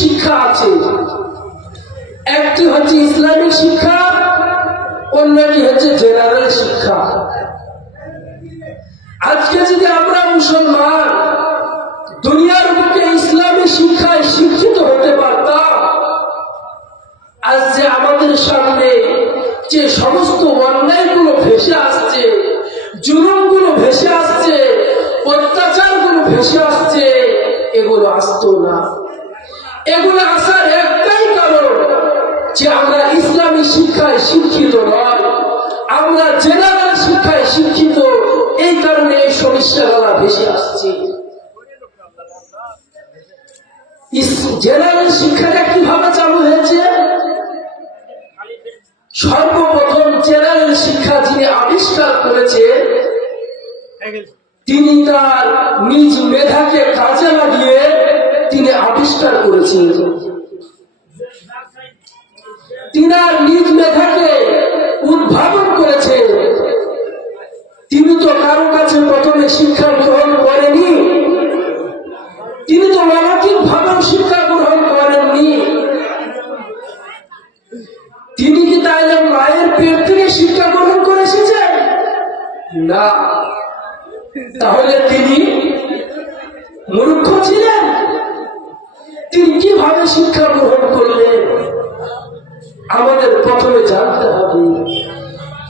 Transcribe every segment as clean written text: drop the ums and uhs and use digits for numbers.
শিক্ষা আছে, একটি হচ্ছে ইসলামিক শিক্ষা, অন্যটি হচ্ছে জেনারেল শিক্ষা। আজকে যদি আমরা মুসলমান দুনিয়ার বুকে ইসলামী শিক্ষায় শিক্ষিত হতে পারতাম, আজ যে আমাদের সামনে যে সমস্ত অন্যায়গুলো ভেসে আসছে, জুলুমগুলো ভেসে আসছে, অত্যাচারগুলো ভেসে আসছে, এগুলো আসতো না। এগুলো আসার একটাই কারণ যে আমরা ইসলামী শিক্ষায় শিক্ষিত নয়, আমরা জেনারেল শিক্ষায় শিক্ষিত। এই কারণে এই সমস্যাগুলো ভেসে আসছে। জেনারেল শিক্ষাটা কিভাবে চালু হয়েছে? সর্বপ্রথম জেনারেল শিক্ষা যিনি আবিষ্কার করেছে, তিনি তার নিজ মেধাকে কাজে লাগিয়ে তিনি আবিষ্কার করেছেন। তিনার নিজ মেধাকে উদ্ভাবন করেছেন। তিনি তো কারো কাছে প্রথমে শিক্ষা গ্রহণ করেনি, তিনি তো অলৌকিক ভাবেও শিক্ষা গ্রহণ করেননি। তিনি কি তাইলে মায়ের পেট থেকে শিক্ষা গ্রহণ করে এসেছেন? না। তাহলে তিনি মূর্খ ছিলেন? তিনি কিভাবে শিক্ষা গ্রহণ করলেন? আমাদের প্রথমে জানতে হবে,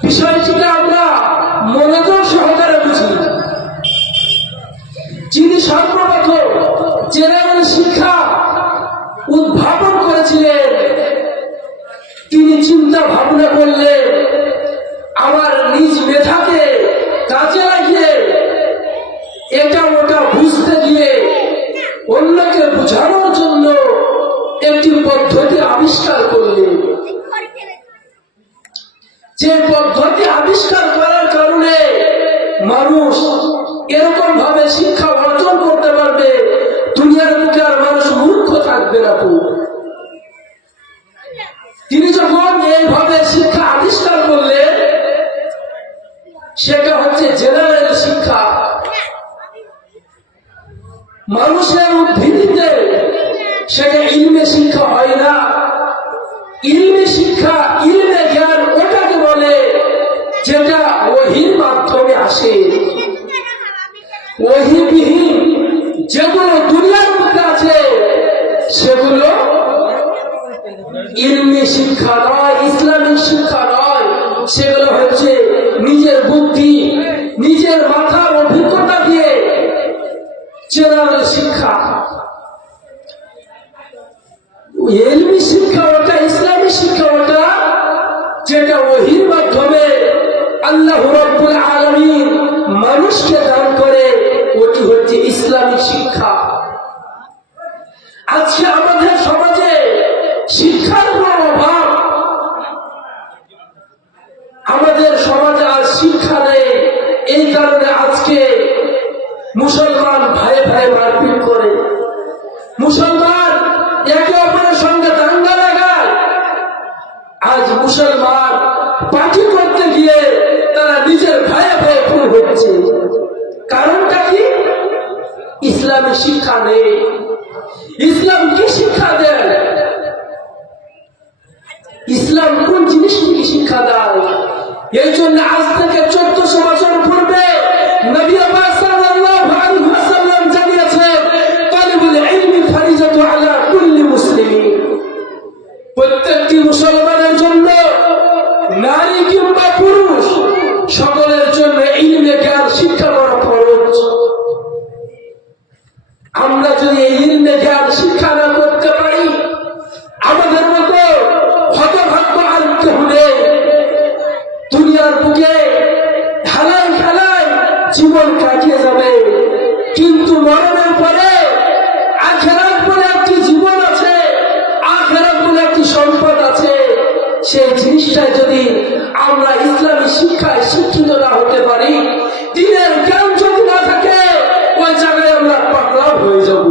বিষয়টিকে আমরা মনোযোগ সহকারে বুঝি। যিনি সর্বপ্রথম জেনারেল শিক্ষা উদ্ভাবন করেছিলেন, তিনি চিন্তা ভাবনা করলেন, আমার নিজ মেধাকে কাজে লাগিয়ে এটা ওটা বুঝতে গিয়ে অন্যকে বোঝানোর জন্য একটি পদ্ধতি আবিষ্কার করলেন। যে পদ্ধতি আবিষ্কার করার কারণে মানুষ এরকম ভাবে শিক্ষা অর্জন করতে পারবে, দুনিয়ার বুকে আর মানুষ মূর্খ থাকবে না। তিনি যখন এইভাবে শিক্ষা আবিষ্কার করলেন, সেটা হচ্ছে জেনারেল শিক্ষা। মানুষের উদ্ভিদে সেটা ইলমে শিক্ষা হয় না। ইলমে শিক্ষা, ইলমে জ্ঞান ওটাকে বলে যেটা ওহীর মাধ্যমে আসে। ওহীবিহীন যেগুলো দুনিয়ার মধ্যে আছে সেগুলো ইলমি শিক্ষা নয়, ইসলামিক শিক্ষা নয়। সেগুলো হচ্ছে নিজের বুদ্ধি, নিজের মাথার অভিজ্ঞতা দিয়ে জেনারেল শিক্ষা। ইলমি শিক্ষা ওটা, ইসলামী শিক্ষা ওটা যেটা ওহীর মাধ্যমে আল্লাহ রাব্বুল আলামিন মানুষকে দান করে, ওটি হচ্ছে ইসলামী শিক্ষা। আজকে আমাদের সমাজে শিক্ষার বড় অভাব। আমাদের সমাজে আজ শিক্ষা নেই, এই কারণে আজকে মুসলমান ভাই ভাই মারপিট করে, মুসলমান একে অপরের সঙ্গে দাঙ্গা লাগায়। আজ মুসলমান পার্টি করতে গিয়ে তারা নিজের ভাই ভাই খুন হচ্ছে। কারণটা কি? ইসলামী শিক্ষা নেই। ইসলাম কি শিক্ষা দেয়? ইসলাম কোন জিনিসগুলি শিক্ষা দেয়? এই জন্য আজ থেকে 1400 বছর পূর্বে নবী পাক সাল্লাল্লাহু আলাইহি ওয়াসাল্লাম জানিয়েছেন, তালিবুল ইলমি ফারিজাতু আলা কুল্লি মুসলিমিন। প্রত্যেকটি মুসলমানের জন্য, নারী কিংবা পুরুষ, সকলের জন্য ইলমে জ্ঞান শিক্ষা করা ফরজ। আমরা যদি এই ইলমে জ্ঞান শিক্ষা না করতে পারি, আমাদের মতো হতভাগ্য আর কেউ নেই। দুনিয়ার বুকে ঢালাই খেলায় জীবন কাটিয়ে যাবে, কিন্তু মরণের পরে আখিরাত বলে একটি জীবন আছে, আখিরাত বলে একটি সম্পদ আছে। সেই জিনিসটা যদি আমরা ইসলামী শিক্ষায় শিক্ষিত না হতে পারি, দিনের জ্ঞান যদি না থাকে, ওই জায়গায় আমরা পাগলা হয়ে যাব।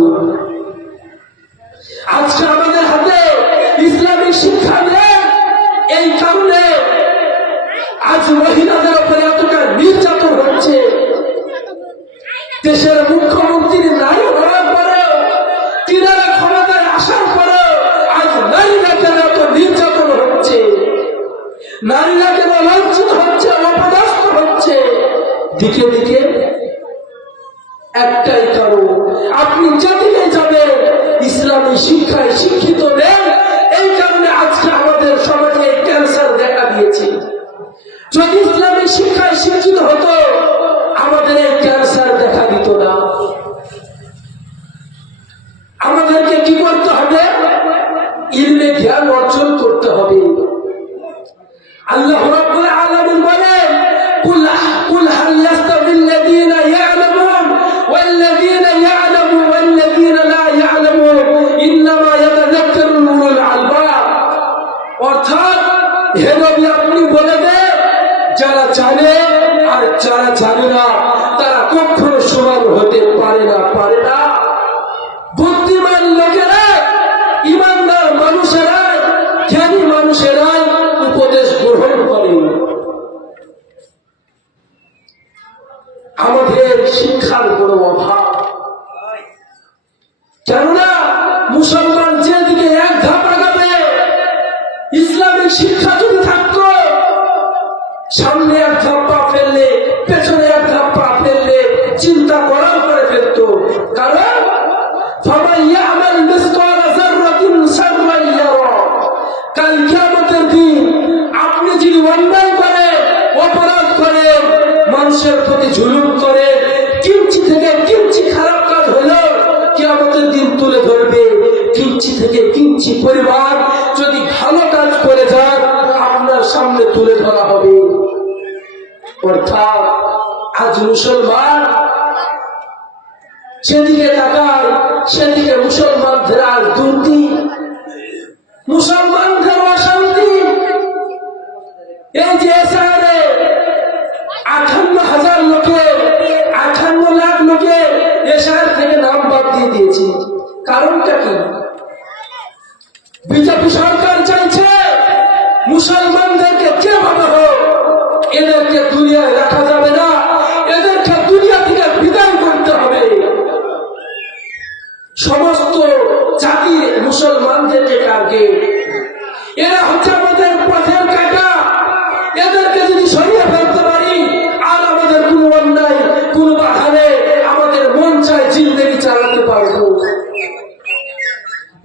আজকে আমাদের হাতে ইসলামী শিক্ষা নেই, এই কারণে আজ মহিলাদের উপরে এতটা নির্যাতন হচ্ছে। দেশের মুখ্যমন্ত্রী নারী হওয়ার পরেও, তিনারা ক্ষমতায় আসার পরে নারীরা কেন লাঞ্ছিত হচ্ছে, অপদস্থ হচ্ছে? দিকে দিকে একটাই কারণ, আপনি যেদিকে যাবেন ইসলামী শিক্ষায় শিক্ষিত নেন। এই কারণে আজকে আমাদের সমাজে ক্যান্সার দেখা দিয়েছে। যদি ইসলামী শিক্ষায় শিক্ষিত হতো আমাদের এই ক্যান্সার দেখা দিত না। আমাদেরকে কি করতে হবে? ইলমে জ্ঞান অর্জন করতে হবে। আল্লাহ রাব্বুল আলামিন বলেন, কুল হাল ইয়াস্তাবিল্লাযীনা ইয়া'লামুন ওয়াল্লাযীনা ইয়া'লামু ওয়াল্লাযীনা লা ইয়া'লামুন ইন্নামা ইয়াতাযাক্কারু উলুল আলবাব। অর্থাৎ হে নবী, আপনি বলে দেন, যারা জানে আর যারা জানে না তারা কখনো সমান হতে পারে না। বুদ্ধিমান লোকেরা, ইমানদার মানুষেরা, জ্ঞানী মানুষেরা উপদেশ গ্রহণ করে। আমাদের শিক্ষার বড় অভাব। কেননা মুসলমান যেদিকে এক ধাপ আগাবে, ইসলামিক শিক্ষা যদি থাকতো, সামনে এক ধাপ পা ফেললে পেছনে এক ধাপ পা ফেললে চিন্তা করার করে ফেলত। কারণ কাল কিয়ামতের দিন আপনি যদি অন্যায় করেন, অপরাধ করেন, মানুষের প্রতি জুলুম করেন, কিঞ্চি থেকে কিঞ্চি খারাপ কাজ হলো কিয়ামতের দিন তুলে ধরবে। কিঞ্চি থেকে কিঞ্চি পরিবার যদি ভালো কাজ করে যান আপনার সামনে তুলে ধরা হবে। অর্থাৎ আজ মুসলমান সেদিকে তাকায়, সেদিকে মুসলমানদের আর দুর্নীতি, মুসলমানদের অশান্তি। এই যে এসআরে 58,000 লোকের 58 লাখ লোকের এসআর থেকে নাম বাদ দিয়ে দিয়েছে। কারণটা কি? বিজেপি সরকার চাইছে মুসলমানদেরকে যেভাবে হোক এদেরকে দুনিয়ায় রাখা যাবে না, এদেরকে দুনিয়া থেকে বিদায় করতে হবে। সমস্ত জাতির মুসলমানদেরকে টার্গেট। এরা হচ্ছে আমাদের পথের কাঁটা। এদেরকে যদি সরিয়ে ফেলতে পারি আর আমাদের কোনো অন্যায়, কোনো বাধা নেই, আমাদের মন চায় জিন্দেগি চালাতে পারবো।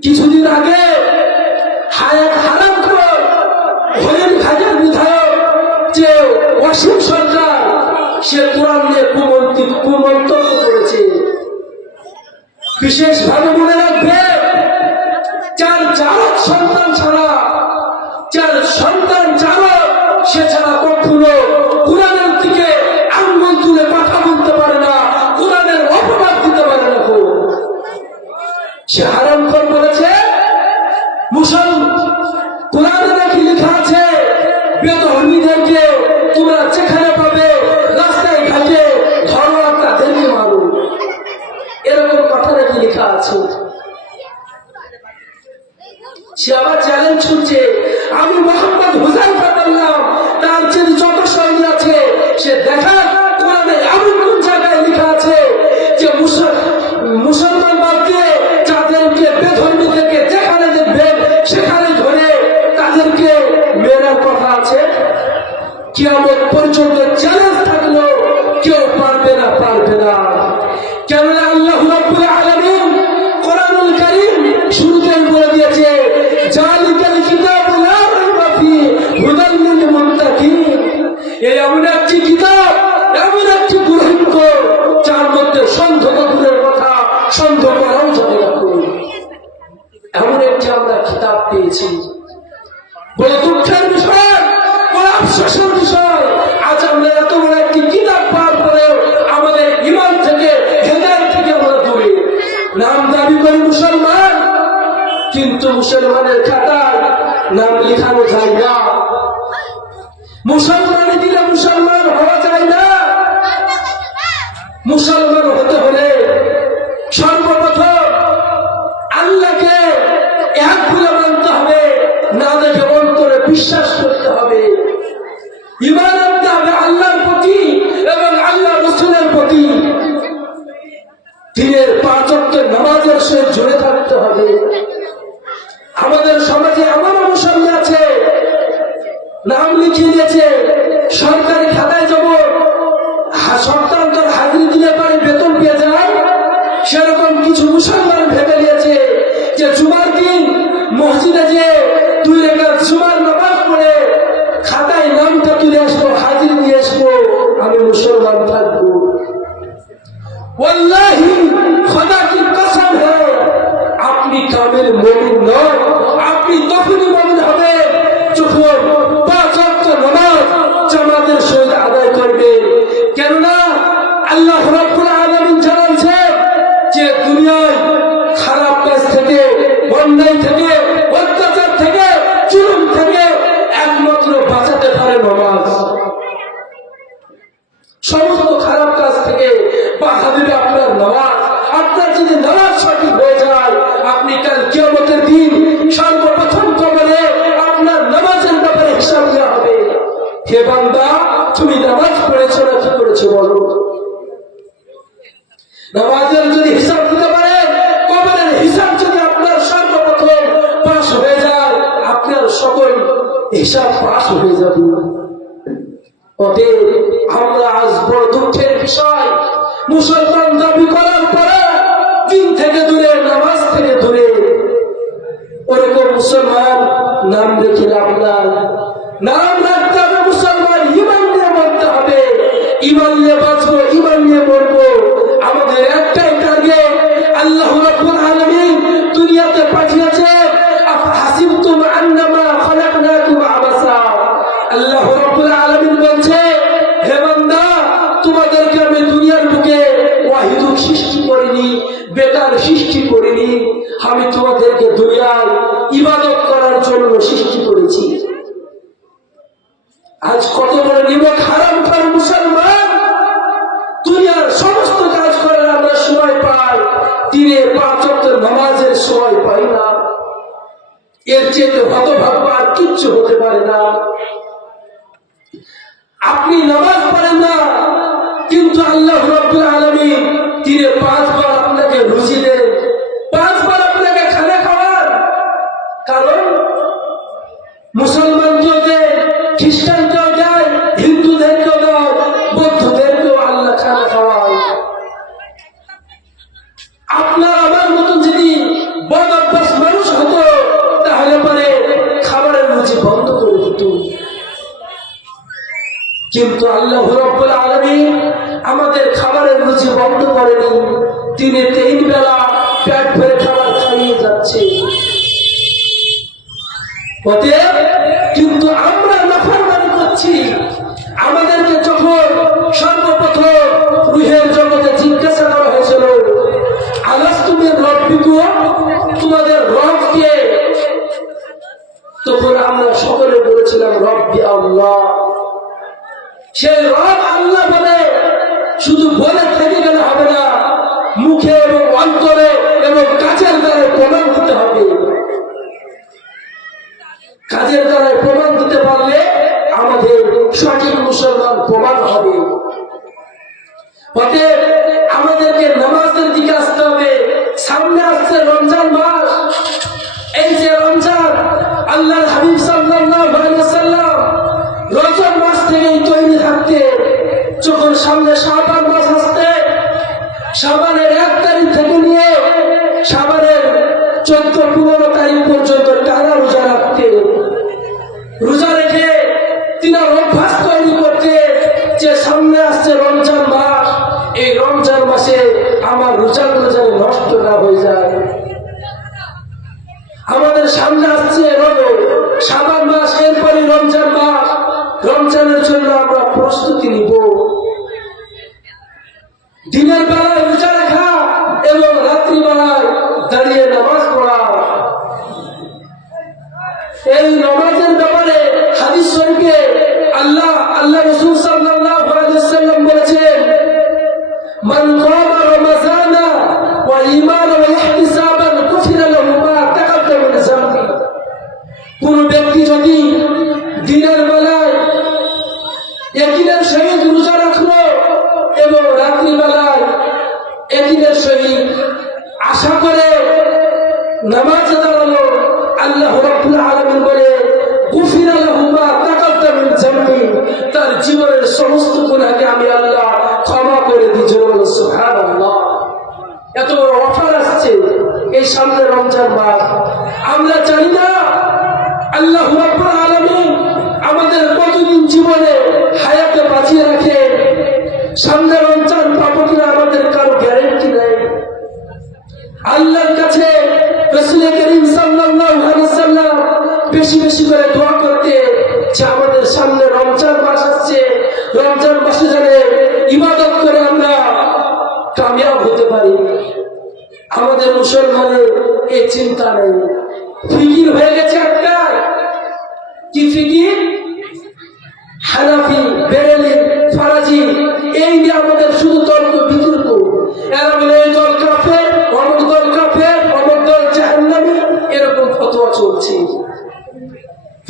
কিছুদিন আগে হায়াত হারাম করে হরিণ ঘাটের বিধায়ক যে অসীম সরকার, সে কোরআন নিয়ে কুমন্তব্য করেছে। বিশেষভাবে মনে রাখবে, যার জারক সন্তান ছাড়া, যার সন্তান জারক, সে ছাড়া কখনো কোরআনের দিকে আঙ্গুল তুলে কথা বলতে পারে না, কোরআনের অপবাদ দিতে পারে না। সে হারাম করে বলেছে, কোরআনে নাকি লেখা আছে বেধর্মীদেরকে তোমরা যেখানে পাবে রাস্তায় ঘাটে ধরো আর তাদেরকে মারো। এরকম কথা নাকি লেখা আছে। সে আবার চ্যালেঞ্জ ছুটছে, আমি মোহাম্মদ হুযায়ফা বললাম, তার যে যত সৈন্য আছে সে দেখা কোরআনে এমন কোন জায়গায় লেখা আছে যে মুসলমান বাদ দিয়ে যাদেরকে বেধর্মীদেরকে যেখানে দেখবেন সেখানে ধরে তাদেরকে মেরার কথা আছে। কিয়ামত পর্যন্ত চ্যালেঞ্জ থাকলো, কেউ পারবে না। কেননা আল্লাহ রাব্বুল আলামিন কোরআনুল কারীম শুরুতেই বলে দিয়েছে, জালিকাল কিতাবু লা রাইবা ফীহি হুদাল লিল মুত্তাকিন। এই এমন একটি কিতাব, এমন একটি গ্রন্থ যার মধ্যে সন্দেহ দূরের কথা, সন্দেহ করাও যাবে না। এমন একটি আমরা কিতাব পেয়েছি। বড় দুঃখের বিষয়, বড় আফসোসের বিষয়, আজ আমরা এত বড় একটি কিতাব পাওয়ার পরেও আমাদের ঈমান থেকে, হেদায়েত থেকে আমরা দূরে। নাম দাবি করি মুসলমান, কিন্তু মুসলমানের খাতায় নাম লেখানো যায় না। মুসলমানে দিলে মুসলমান হওয়া যায় না। মুসলমান হতে হলে সর্বপ্রথম আল্লাহকে এক বলে মানতে হবে, না দেখে অন্তরে বিশ্বাস করতে হবে, ঈমান আনতে হবে আল্লাহর প্রতি এবং আল্লাহ রাসূলের প্রতি। দিনের 5 ওয়াক্ত নামাজের সহিত জুড়ে থাকতে হবে। আমাদের সমাজে এমন মুসল্লি আছে নাম লিখিয়ে দিয়েছে সরকারি খাতায় যেমন সন্তান তার হাজিরি দিলে পারে বেতন পেয়ে যায়, সেরকম কিছু মুসলমান ভেবে নিয়েছে যে জুমার দিন মসজিদে যে 2 রাকাত জুমার নামাজ পড়ে খাতায় নামটা তুলে আসবো, হাজিরি দিয়ে আসবো, আমি মুসলমান থাকবো। ওয়াল্লাহি খোদা কি কসম है আপনি কামিল মুমিন নন। আপনি তখনই মুমিন হবে যখন 5 ওয়াক্ত নামাজ জামাতের সহিত আদায় করবে। কেননা আল্লাহ রাব্বুল আলামিন জানাচ্ছেন যে দুনিয়ায় খারাপ কাজ থেকে, অন্যায় থেকে, অত্যাচার থেকে, জুলুম থেকে একমাত্র বাঁচাতে পারে নামাজ। সমস্ত খারাপ কাজ থেকে বাধা দেবে আপনার নামাজ। আপনার যদি নামাজ সঠিক হয়ে যায়, আপনি কাল কিয়ামতের দিন সর্বপ্রথম কবরে আপনার নামাজের ব্যাপারে হিসাব দেওয়া হবে। হে বান্দা, তুমি নামাজ পড়েছো না কি করেছো বলো? নামাজের যদি হিসাব দিতে পারেন, কবরের হিসাব যদি আপনার সর্বপ্রথম পাশ হয়ে যায়, আপনার সকল হিসাব পাশ হয়ে যাবে। অতএব আমরা আজ বড় দুঃখের বিষয়, মুসলমান দাবি করার পরে দিন থেকে দূরে, নামাজ থেকে দূরে। ওরকম মুসলমান নাম রেখে লাভ নাই। নাম রাখতে হবে মুসলমান, ইমান নিয়ে মরতে হবে। ইমান নিয়ে বাঁচবো, ইমান নিয়ে মরবো। আমাদের একটাই টার্গেট, আল্লাহ রাব্বুল আলামিন দুনিয়াতে পাঠিয়েছে আফহাসিবতুম আন্নামা খলাকনাকুম আবাসা। আল্লাহ রাব্বুল আলামিন বলছে, হে বান্দা, তোমাদেরকে আমি দুনিয়ার বুকে ওয়াহিদুক সৃষ্টি করিনি, বেকার সৃষ্টি করিনি। আমি তোমাদেরকে দুনিয়ায় ইবাদত করার জন্য সৃষ্টি করেছি। আজ কত বড় নিমক হারামখোর মুসলমান, দুনিয়ার সমস্ত কাজ করার আমরা সময় পাই, দিনে 5 ওয়াক্ত নামাজের সময় পাই না। এর চেয়ে হতভাগ্য আর কিচ্ছু হতে পারে না। আপনি নামাজ পড়েন না, কিন্তু আল্লাহ রাব্বুল আলামিন দিনে 5 বার আপনাকে রুজি দেন, 5 বার আপনাকে খানা খাওয়ান। কারণ মুসলমানকেও দেয়, খ্রিস্টানকেও দেয়, হিন্দুদেরকেও দেয়, বৌদ্ধদেরকেও আল্লাহ খানা খাওয়ায়। আপনার আমার মতন যদি বদ অভ্যাস মানুষ হতো, তাহলে পরে খাবারের রুজি বন্ধ করে দিত। কিন্তু আল্লাহ রাব্বুল আলামিন আমাদের খাবারের রুজি বন্ধ করেনি। দিনে 3 বেলা পেট ভরে খাবার খাইয়ে যাচ্ছে। অতএব কিন্তু আমরা নাফরমানি করছি। আমাদেরকে যখন সর্বপ্রথম রুহের জগতে জিজ্ঞাসা করা হয়েছিল, আলাস্তু বিরব্বিকুম, তোমাদের রব কে? তখন আমরা সকলে বলেছিলাম রব্বি আল্লাহ। সেই রব আল্লাহ বলে শুধু বলে থেকে গেলে হবে না, মুখে এবং অন্তরে এবং কাজের দ্বারা প্রমাণ দিতে হবে। কাজের দ্বারা প্রমাণ দিতে পারলে আমাদের সঠিক মুসলমান প্রমাণ হবে। অতএব আমাদেরকে নামাজের দিকে আসতে হবে। সামনে আসছে রমজান মাস। এই যে রমজান, আল্লাহর হাবিব সাল্লাল্লাহু আলাইহি ওয়াসাল্লাম রজব মাস থেকেই তৈরি থাকতে, যখন সামনে শাবান মাস আসতে, শাবানের 1 তারিখ থেকে নিয়ে শাবানের 14-15 তারিখ পর্যন্ত টানা রোজা রাখতে, রোজা রেখে তিনার অভ্যাস তৈরি করতে যে সামনে আসছে রমজান মাস, এই রমজান মাসে আমার রোজাগুলো যেন নষ্ট না হয়ে যায়। আমাদের সামনে আসছে শাবান মাস, এরপরে রমজান মাস। রমজানের জন্য আমরা প্রস্তুতি নিব। দিনের বেলায় রোজা রাখা এবং রাত্রি বেলায় দাঁড়িয়ে নামাজ পড়া। এই নামাজের ব্যাপারে হাদিস শরীফে আল্লাহ রাসূল সাল্লাল্লাহু আলাইহি ওয়াসাল্লাম বলেছেন, মান কামা রমাযানা ওয়া ঈমানান ওয়া ইহতিসাবান কুফিরা লাহু মা তাকাদ্দামা মিন যামবি। কোন ব্যক্তি যদি দিনের বেলায় একিনের সহিত রোজা রাখলো এবং রাত্রি বেলায় একিনের সহিত আশা করে নামাজে দাঁড়ালো, আল্লাহ রাব্বুল আলামিন বলে গুফিরা লাহু মা তাকাদ্দামা সামনে রমজান মাস, আমরা জানি না আল্লাহ রাব্বুল আলামিন আমাদের কতদিন জীবনে হায়াতে বাঁচিয়ে রাখে। সামনে রমজান পাবো কিনা আমাদের কারো গ্যারেন্টি নাই। আল্লাহর কাছে রাসূল করিম সাল্লাল্লাহু আলাইহি ওয়াসাল্লাম বেশি বেশি করে দোয়া করতে যে আমাদের সামনে রমজান মাস আসছে, রমজান মাসে যেন ইবাদত করে আমরা কামিয়াব হতে পারি। আমাদের মুসলমানের এই চিন্তা নেই, ফিকির হয়ে গেছে একটা। কি ফিকির? হানাফি, বেরেলি, ফারাজি, এই নিয়ে আমাদের শুধু তর্ক বিতর্ক। এরা বলে এই দল কাফের, অমুক দল কাফের, অমুক দল জাহান্নামী, এরকম ফতোয়া চলছে।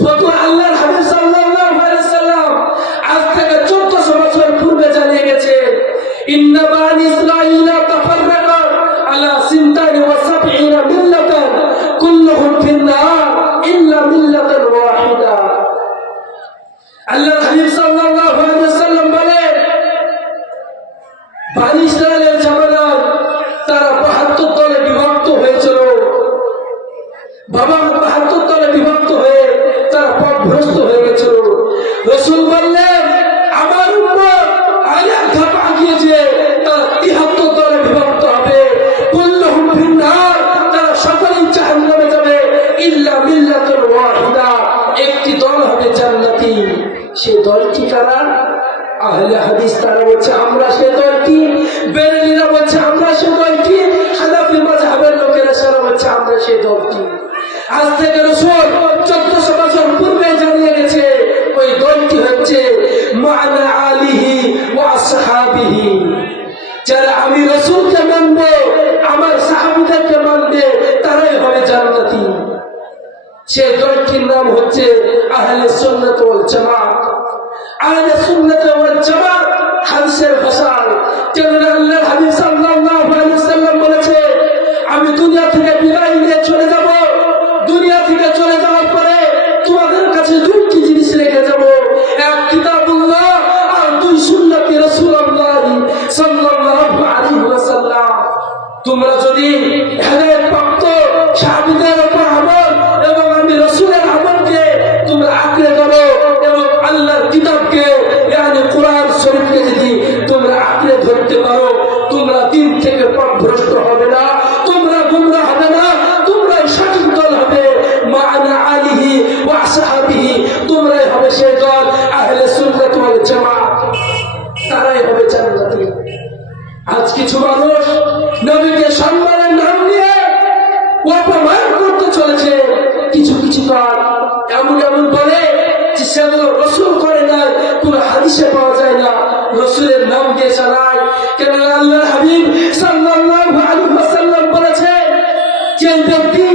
ফতোয়া আল্লাহর হাবিব সাল্লাল্লাহু আলাইহি ওয়াসাল্লাম আজ থেকে 1400 বছর পূর্বে জানিয়ে গেছে, ইন্না বানি ইসরাঈলা তাফাররাকা আলা 72 মিল্লাতান কুল্লুহুম ফিন-নার ইল্লা মিল্লাতান ওয়াহিদা। আল্লাহর হাবিব সাল্লাল্লাহু আলাইহি ওয়াসাল্লাম বলেন, বানি ইসরাঈলের জামানায় তারা 72 দলে বিভক্ত হয়েছিল। বাবা 72 দলে বিভক্ত হয়ে তারা পথভ্রষ্ট হয়ে গেছিল। রাসূল বললেন, আমার উম্মত আরেক ধাপ এগিয়ে যে তারা 73 দলে বিভক্ত হবে। কুল্লুহুম ফিন-নার, তারা সকলেই জাহান্নামে যাবে, ইল্লা মিল্লাতুন ওয়াহিদা, একটি দল হবে জান্নাতি। সে দলটি কারা? আহলে হাদিস তারা বলছে আমরা সে দলটি, বেরেলিরা বলছে আমরা সে দলটি, হানাফি মাযহাবের লোকেরা সারা বলছে আমরা সে দলটি। আজ থেকে রাসূল 1400 বছর পূর্বে জানিয়ে গেছে ওই দলটি হচ্ছে মা'আনা আলিহি ওয়া আসহাবিহি। যারা আমি রাসূলকে মানবে, আমার সাহাবীদেরকে মানবে, তারাই হবে জান্নাতি। সে দলটির নাম হচ্ছে আহলে সুন্নাত ওয়াল জামাত। আহলে সুন্নাত ওয়াল জামাত হাদিসের ভাষায় যেমন আল্লাহর হাবিব সাল্লাল্লাহু আলাইহি ওয়াসাল্লাম বলেছে, আমি দুনিয়া থেকে বিদায় নিয়ে চলে যাব, দুনিয়া থেকে চলে যাওয়ার পরে তোমাদের কাছে দুটি জিনিস রেখে যাব, এক কিতাবুল্লাহ আর দুই সুন্নতে রাসূলুল্লাহ সাল্লাল্লাহু আলাইহি ওয়াসাল্লাম। তোমরা যদি হেদায়েত প্রাপ্ত সাহাবীদের উপর আমল এবং আমি রাসূলের আমলকে তোমরা আঁকড়ে ধরো এবং আল্লাহর কিতাবকে ইয়ানি কোরআন শরীফকে যদি তোমরা আঁকড়ে ধরতে পারো, তোমরা দিন থেকে পথভ্রষ্ট হবে না, তোমরা গুমরাহ হবে না, তোমরাই সঠিক দল হবে। মা'আনা আলিহি ওয়া আসহাবিহি, তোমরাই হবে সেই দল আহলে সুন্নাত ওয়াল জামাত, তারাই হবে জান্নাতি। আজ কিছু মানুষ নবীকে সম্মানের নাম নিয়ে অপমান করতে চলেছে। কিছু কিছু দল এমন এমন বলে যে সেগুলো রাসূল করে না, কোন হাদিসে পাওয়া যায় না, রাসূলের নাম দিয়ে চালায়। কেন আল্লাহর হাবিব সাল্লাল্লাহু আলাইহি ওয়াসাল্লাম বলেছে, যে ব্যক্তি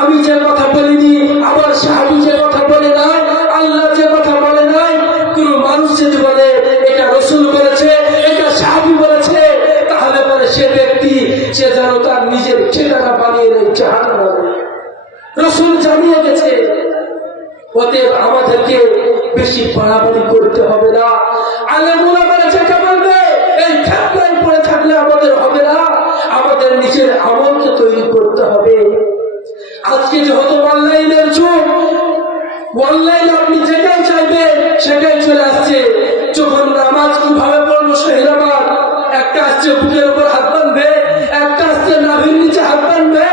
আমি যে কথা বলিনি, আমার সাহাবী যে কথা বলে নাই, আল্লাহ যে কথা বলে নাই, কোন মানুষ যদি বলে এটা রাসূল বলেছে, এটা সাহাবী বলেছে, তাহলে পরে সে ব্যক্তি সে যেন তার নিজের ঠিকানা বানিয়ে নেয় জাহান্নামে। রাসূল জানিয়ে গেছে। অতএব আমাদেরকে বেশি বাড়াবাড়ি করতে হবে না। আলেম ওলামারা যেটা বলবে এই ফতোয়ায় পড়ে থাকলে আমাদের হবে না, আমাদের নিজের আমলকে তৈরি করতে হবে। আজকে যেহেতু অনলাইনের যুগ, অনলাইন আপনি যেটাই চাইবেন সেটাই চলে আসছে। যখন নামাজ কিভাবে পড়বো সেই নামাজ, একটা আসছে বুকের উপর হাত বাঁধবে, একটা আসছে নাভির নিচে হাত বাঁধবে।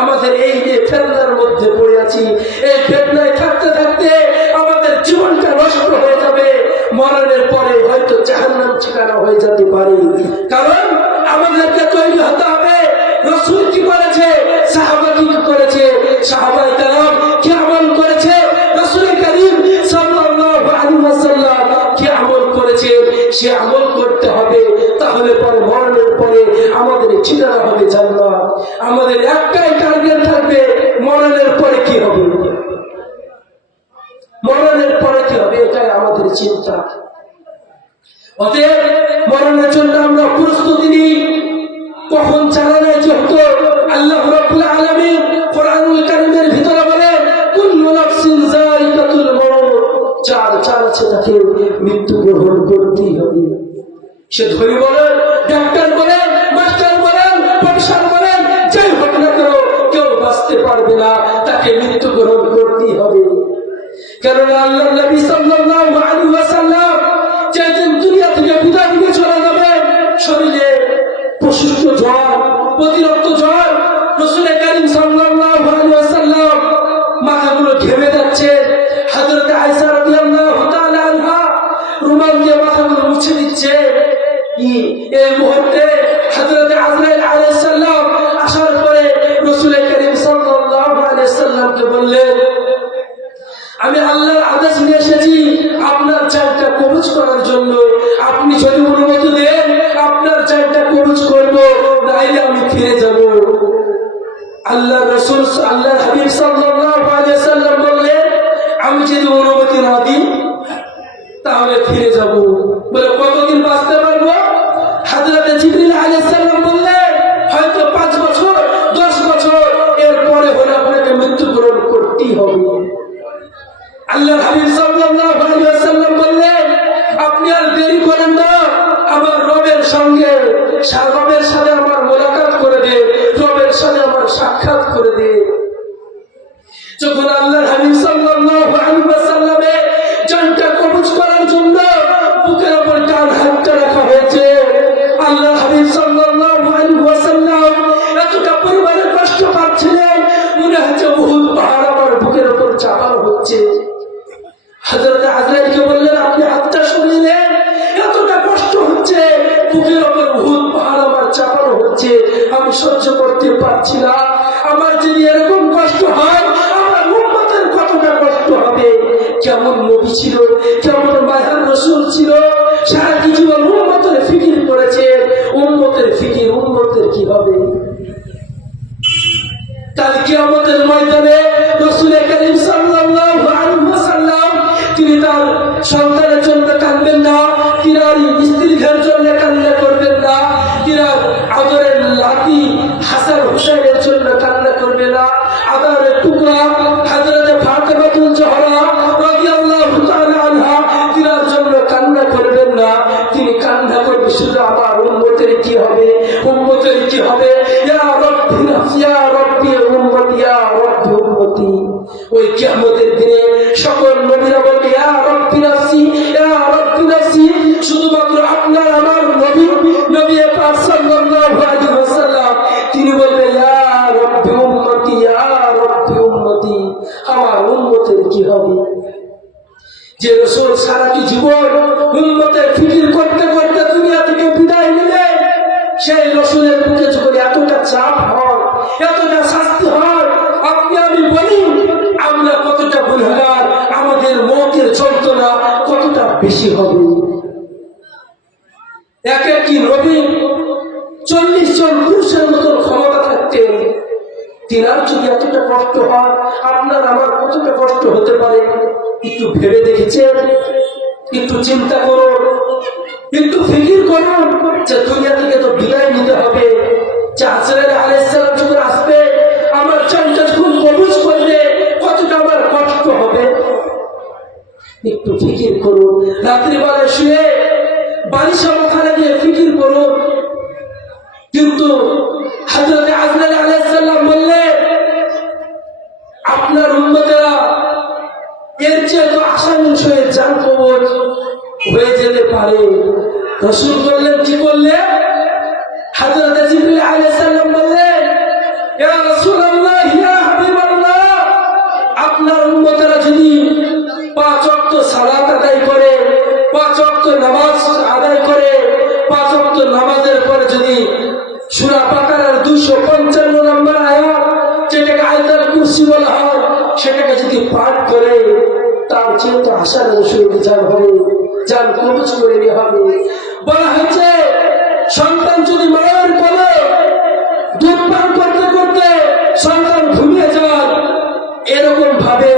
আমাদের এই যে ফেতনার মধ্যে পড়ে আছি, এই ফেতনায় থাকতে থাকতে আমাদের জীবনটা নষ্ট হয়ে যাবে। মরণের পরে হয়তো জাহান্নাম ঠিকানা হয়ে যেতে পারে। কারণ আমাদেরকে তৈরি হতে হবে। রাসূল কি করেছে, সাহাবা কি করেছে, সাহাবায়ে কেরাম কি আমল করেছে, রাসূল করিম সাল্লাল্লাহু আলাইহি ওয়াসাল্লাম কি আমল করেছে, সে আমল করতে হবে। তাহলে পরে মরণের পরে আমাদের ঠিকানা হবে জান্নাত। আমাদের একটাই টার্গেট থাকবে, মরণের পরে কি হবে, মরণের পরে কি হবে, এটাই আমাদের চিন্তা। অতএব মরণের জন্য আমরা প্রস্তুতি নিই। কখন জানা যেহেতু আল্লাহ রাব্বুল আলামিন কোরআনুল কারীমের ভিতরে বলেন, কুল্লু নাফসিন যায়িকাতুল মউত, চার আছে তাকে মৃত্যু গ্রহণ করতেই হবে। সে ধনী বলেন, ডাক্তার বলেন, মাস্টার বলেন, প্রফেসর বলেন, যাই হোক না তাকে মৃত্যুবরণ করতেই হবে। কেননা আল্লাহর নবী সাল্লাল্লাহু আলাইহি ওয়াসাল্লাম যেদিন দুনিয়া থেকে বিদায় নিয়ে চলে যাবেন, শরীরে প্রশিষ্ট জ্বর, প্রতিরক্ত জ্বর, রাসূল কারীম সাল্লাল্লাহু আলাইহি ওয়াসাল্লাম মাথাগুলো ঘেমে যাচ্ছে। হযরত আয়েশা রাদিয়াল্লাহু তাআলা আনহা রুমাল দিয়ে মাথাগুলো মুছে দিচ্ছে। এই মুহূর্তে হযরত আজরাইল আলাইহিস সালাম আসার পরে রাসূল কারীম সাল্লাল্লাহু আলাইহি ওয়াসাল্লামকে বললেন, আমি আল্লাহর আদেশ নিয়ে এসেছি আপনার জানটা কবজ করার জন্য। আপনি যদি অনুমতি দেন আপনার জানটা কবজ করব, নাইলে আমি ফিরে যাব। আল্লাহর রাসূল আল্লাহর হাবিব সাল্লাল্লাহু আলাইহি ওয়াসাল্লাম বললেন, আমি যদি অনুমতি না দিই তাহলে ফিরে যাব। বলে কতদিন বাঁচতে পারবো? হযরত জিবরিল আলাইহিস সালাম বললেন, হয়তো 5 বছর 10 বছর, এরপরে হলে আপনাকে মৃত্যুবরণ করতেই হবে। আল্লাহর হাবিব সাল্লাল্লাহু আলাইহি ওয়াসাল্লাম বললেন, আপনি আর দেরি করেন না, আমার রবের সাথে আমার মোলাকাত করে দে, রবের সাথে আমার সাক্ষাৎ করে দে। যখন আল্লাহর হাবিব সাল্লাল্লাহু আলাইহি ওয়াসাল্লামের জানটা কবজ করার জন্য বুকের উপর ডান হাতটা রাখা হয়েছে, আল্লাহর হাবিব সাল্লাল্লাহু আলাইহি ওয়াসাল্লাম এতটা পরিমাণে কষ্ট পাচ্ছিলেন, মনে হচ্ছে বহুত পাহাড় আমার বুকের উপর চাপানো হচ্ছে। হযরত আজরাইলকে বললেন, আপনি হাতটা সরিয়ে দেন, এতটা কষ্ট হচ্ছে, বুকের উপর বহুত পাহাড় আমার চাপানো হচ্ছে, আমি সহ্য করতে পারছি না। আমার যদি এরকম কষ্ট হয় আমার উম্মতের কতটা কষ্ট হবে। কেমন নবী ছিল, কেমন মায়ার রাসূল ছিল, সারা জীবন উম্মতের ফিকির করেছেন। উম্মতের ফিকির, উম্মতের কি হবে? কাল কিয়ামতের ময়দানে রাসূল কারীম সাল্লাল্লাহু আলাইহি ওয়াসাল্লাম তিনি তার সন্তানের জন্য কাঁদবেন না, তিনার স্ত্রীদের জন্য কান্না করবেন না, তিনার আদরের লাতি হাসান হুসাইনের জন্য কান্না করবে না, আদরের টুকরা হযরত ফাতেমাতুল জোহরা রাদিয়াল্লাহু তাআলা আনহা তিনার জন্য কান্না করবেন না। তিনি কান্না করবে শুধু আমার উম্মতের কি হবে, উম্মতের কি হবে। ইয়া রাব্বি নাফসি, ইয়া রাব্বি উম্মতি, ইয়া রাব্বি উম্মতি। ওই কিয়ামতের দিনে সকল নবীরা বলবে, ইয়া রাব্বি নাফসি, ইয়া রাব্বি নাফসি। শুধুমাত্র আপনার আমার নবী পাক সাল্লাল্লাহু আলাইহি ওয়াসাল্লাম তিনি বলবেন, ইয়া রাব্বি উম্মতি, ইয়া রাব্বি উম্মতি। আমার উম্মতের কি হবে? যে রাসূল সারাটি জীবন উম্মতের ফিকির করতে করতে দুনিয়া থেকে বিদায় নিলেন, সেই রাসূলের বুকে যখন এতটা চাপ হয়, এতটা শাস্তি হয়, আপনি আমি বলি আমরা কতটা গুনাহগার, আমাদের মৌতের যন্ত্রণা কতটা বেশি হবে। এক একটি নবী 40 জন পুরুষের মতন ক্ষমতা থাকতেন, তিনার যদি এতটা কষ্ট হয় আপনার আমার কতটা কষ্ট হতে পারে। একটু ভেবে দেখেছেন? একটু চিন্তা করুন, একটু ফিকির করুন যে দুনিয়া থেকে তো বিদায় নিতে হবে। যে আজরাইল আলাইহিস সালাম যখন আসবে, আমার জানটা যখন কবজ করবে, কতটা আমার কষ্ট হবে। একটু ফিকির করুন, রাত্রিবেলা শুয়ে বালিশে মাথা দিয়ে ফিকির করুন। কিন্তু হযরত আজরাইল আলাইহিস সালাম বললেন, আপনার উম্মতেরা এর চেয়ে তো আসান বিষয়ে জান কবজ হয়ে যেতে পারে। রাসূল বললেন, কি করলে? হযরত জিবরিল আলাইহিস সালাম বললেন, ইয়া রাসূলুল্লাহ, ইয়া হাবিবাল্লাহ, আপনার উম্মতেরা যদি 5 ওয়াক্ত সালাত আদায় করে, 5 ওয়াক্ত নামাজ আদায় করে, 5 ওয়াক্ত নামাজের পরে যদি সূরা বাকারার 255 নম্বর আয়াত, যেটাকে আয়াতুল কুরসি বলা হয়, সেটাকে যদি পাঠ করে, তার চেয়ে তো আশার অনুসরণে জান হবে, জান কবজ করে নেওয়া হবে। বলা হয়েছে, সন্তান যদি মায়ের কোলে দুধ পান করতে করতে সন্তান ঘুমিয়ে যায়, এরকম ভাবে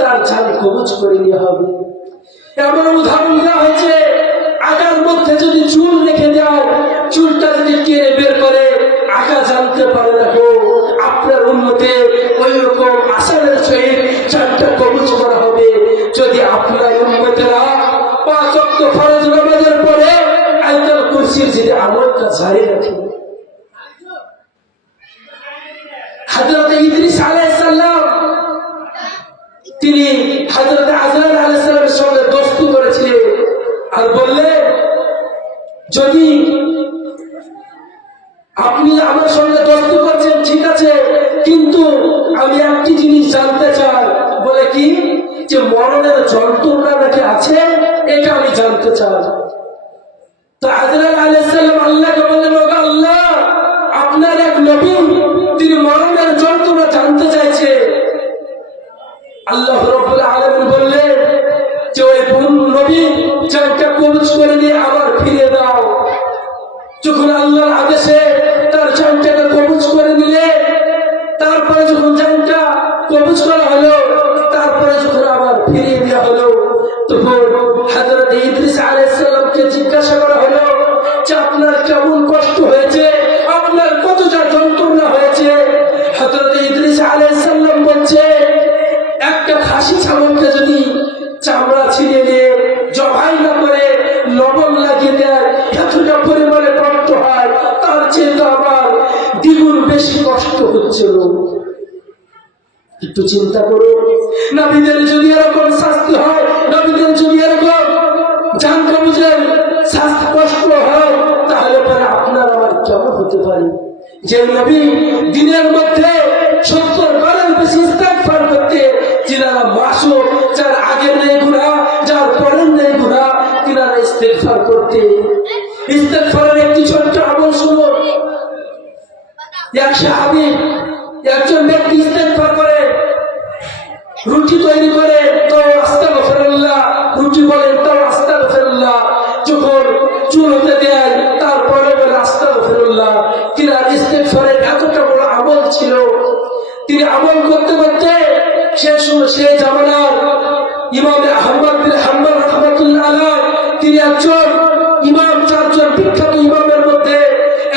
তার জান কবজ করে নেওয়া হবে। এমন উদাহরণ দেওয়া হয়েছে, আগার মধ্যে যদি চুল রেখে দেয়, চুলটা যদি টেনে বের করে, আগা জানতে পারে না গো, আপনার উন্নতে ওই রকম আসানের সহিত জানটা কবজ করা হবে। যদি আপনার উম্মতেরা 5 ওয়াক্ত ফরজ নামাজের পরে আয়াতুল কুরসির যদি আমলটা জারি রাখে। হযরত ইদ্রিস আলাইহিস সালাম হযরত আজরাইল আলাইহিস সালামের সঙ্গে দোস্তি করেছিলেন আর বললেন, যদি আপনি আমার সঙ্গে দোস্তি করছেন ঠিক আছে, কিন্তু আমি একটি জিনিস জানতে চাই। বলে কি? যে মরণের যন্ত্রণা নাকি আছে, এটা আমি জানতে চাই। তো আজরাইল আলাইহিস সালাম আল্লাহকে বললেন, ও আল্লাহ, আপনার এক নবী তিনি মরণের যন্ত্রণা জানতে চাইছে। আল্লাহ রাব্বুল আলামিন বললেন যে ওই নবী জানটা কবজ করে নিয়ে আবার ফিরে দাও। যখন আল্লাহর আদেশে তার জানটাকে কবজ করে নিলে, তারপরে যখন জানটা কবজ করা হলো, তারপরে যখন আবার ফিরিয়ে দেওয়া হলো, তখন হযরত ইদ্রিস আলাইহিস সালামকে জিজ্ঞাসা করা হলো যে আপনার কেমন কষ্ট হয়েছে, আপনার কতটা যন্ত্রণা হয়েছে। হযরত ইদ্রিস আলাইহিস সালাম বলছে, একটা খাসি ছাগলকে যদি চামড়া ছিঁড়ে নিয়ে জবাই না করে লবণ লাগিয়ে দেয়, এতটা পরিমাণে কষ্ট হয়, তার চেয়ে তো আমার দ্বিগুণ বেশি কষ্ট হচ্ছিল। একটু চিন্তা করুন, নবীদের যদি এরকম শাস্তি হয়, নবীদের যদি এরকম জান কবজের শাস্তি কষ্ট হয়, তাহলে পরে আপনার আমার কেমন হতে পারে? যে নবী দিনের মধ্যে 70 বারের বেশি ইস্তেগফার করতে, যিনারা মাসুম, যার আগের নেই গুনাহ, যার পরের নেই গুনাহ, তিনারা ইস্তেগফার করতে। ইস্তেগফারের একটি ছোট্ট আমল শুনুন। এক সাহাবী, একজন ব্যক্তি ইস্তেগফার করে, রুটি তৈরি করে তো আস্তাগফিরুল্লাহ, রুটি বলেন তো আস্তাগফিরুল্লাহ, যখন চুলোতে দেয় তারপরে বলে আস্তাগফিরুল্লাহ। তিনার ইস্তেগফারের এতটা বড় আমল ছিল, তিনি আমল করতে করতে সে জামানার ইমাম আহমদ বিন হাম্বল রাহমাতুল্লাহ আলাইহি, তিনি একজন ইমাম, 4 জন বিখ্যাত ইমামের মধ্যে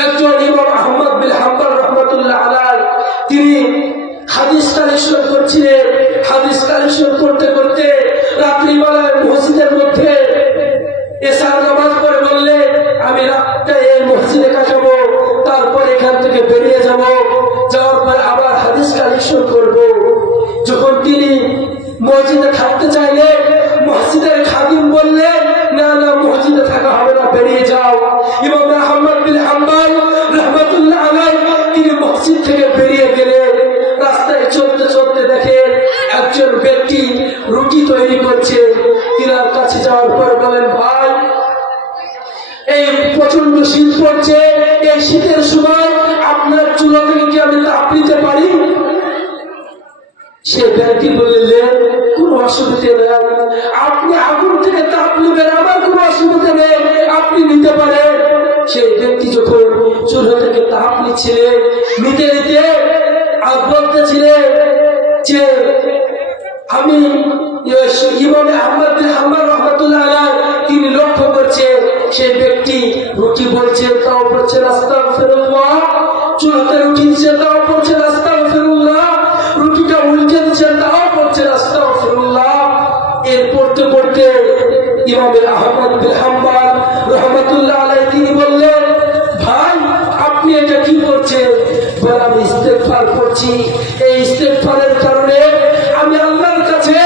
একজন ইমাম আহমদ বিন হাম্বল রাহমাতুল্লাহ আলাইহি। তিনি হাদিস কালেকশন করছিলেন। হাদিস কালেকশন করতে করতে রাত্রিবেলায় মসজিদের মধ্যে এশার নামাজ পড়ে বললে, আমি রাতটা এই মসজিদে কাটাবো, তারপর এখান থেকে বেরিয়ে যাব, যাওয়ার পর আবার হাদিস কালেকশন করব। যখন তিনি মসজিদে থাকতে চাইলে, মসজিদের খাদিম বললেন, না না, মসজিদে থাকা হবে না, বেরিয়ে যাও। ইমাম আহমদ বিন হাম্বল রাহমাতুল্লাহ আলাইহি তিনি মসজিদ থেকে বেরিয়ে গেলেন। রাস্তায় চলতে চলতে দেখেন একজন ব্যক্তি রুটি তৈরি করছে। তিনার কাছে যাওয়ার পর বলেন, ভাই, এই প্রচন্ড শীত পড়ছে, এই শীতের সময় আপনার চুলা থেকে কি আমি তাপ নিতে পারি? সে ব্যক্তি বললেন, কোন অসুবিধা নেই, আপনি আগুন থেকে তাপ নেবেন, আমার কোনো অসুবিধা নেই, আপনি নিতে পারেন। সেই ব্যক্তি যখন চুলা থেকে তাপ নিচ্ছিলেন, নিতে নিতে আর বলতেছিলেন যে আমি ইমাম আহমদ বিন হাম্বল রাহমাতুল্লাহ আলাইহি, তিনি লক্ষ্য করছে সেই ব্যক্তি রুটি বলছে তাও বলছে আস্তাগফিরুল্লাহ, চুলাতে রুটি দিচ্ছে তাও বলছে আস্তাগফিরুল্লাহ, রুটিটা উল্টে দিচ্ছে তাও বলছে আস্তাগফিরুল্লাহ। এর পড়তে পড়তে ইমাম আহমদ বিন হাম্বল রাহমাতুল্লাহ আলাইহি তিনি বললেন, ভাই, আপনি এটা কি করছেন? বলে, আমি ইস্তেগফার করছি। এই ইস্তেগফারের কারণে আমি আল্লাহর কাছে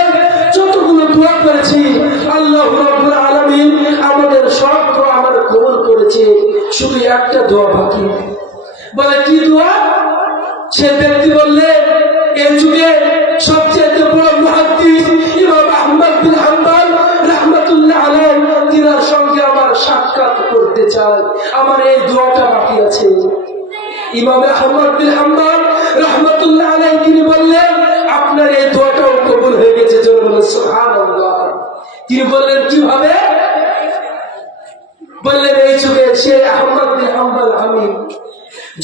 যতগুলো দোয়া করেছি, আল্লাহ রাব্বুল আলামিন আমাদের সব দোয়া আমার কবুল করেছে, শুধু একটা দোয়া বাকি। বলে, কি দোয়া? সে ব্যক্তি বললেন, এই যুগে সবচেয়ে বড় মুহাদ্দিস ইমাম আহমদ বিন হাম্বল রাহমাতুল্লাহ আলাইহি, তিনার সঙ্গে আমার সাক্ষাৎ করতে চাই, আমার এই দোয়াটা বাকি আছে। ইমাম আহমদ বিন হাম্বল রাহমাতুল্লাহ আলাইহি তিনি বললেন, আপনার এই দোয়াটাও কবুল হয়ে গেছে। জোরে বলেন সুবহানাল্লাহ। তিনি বললেন, কিভাবে? বললেন, এই যুগে সে আহমদ বিন হাম্বল আমি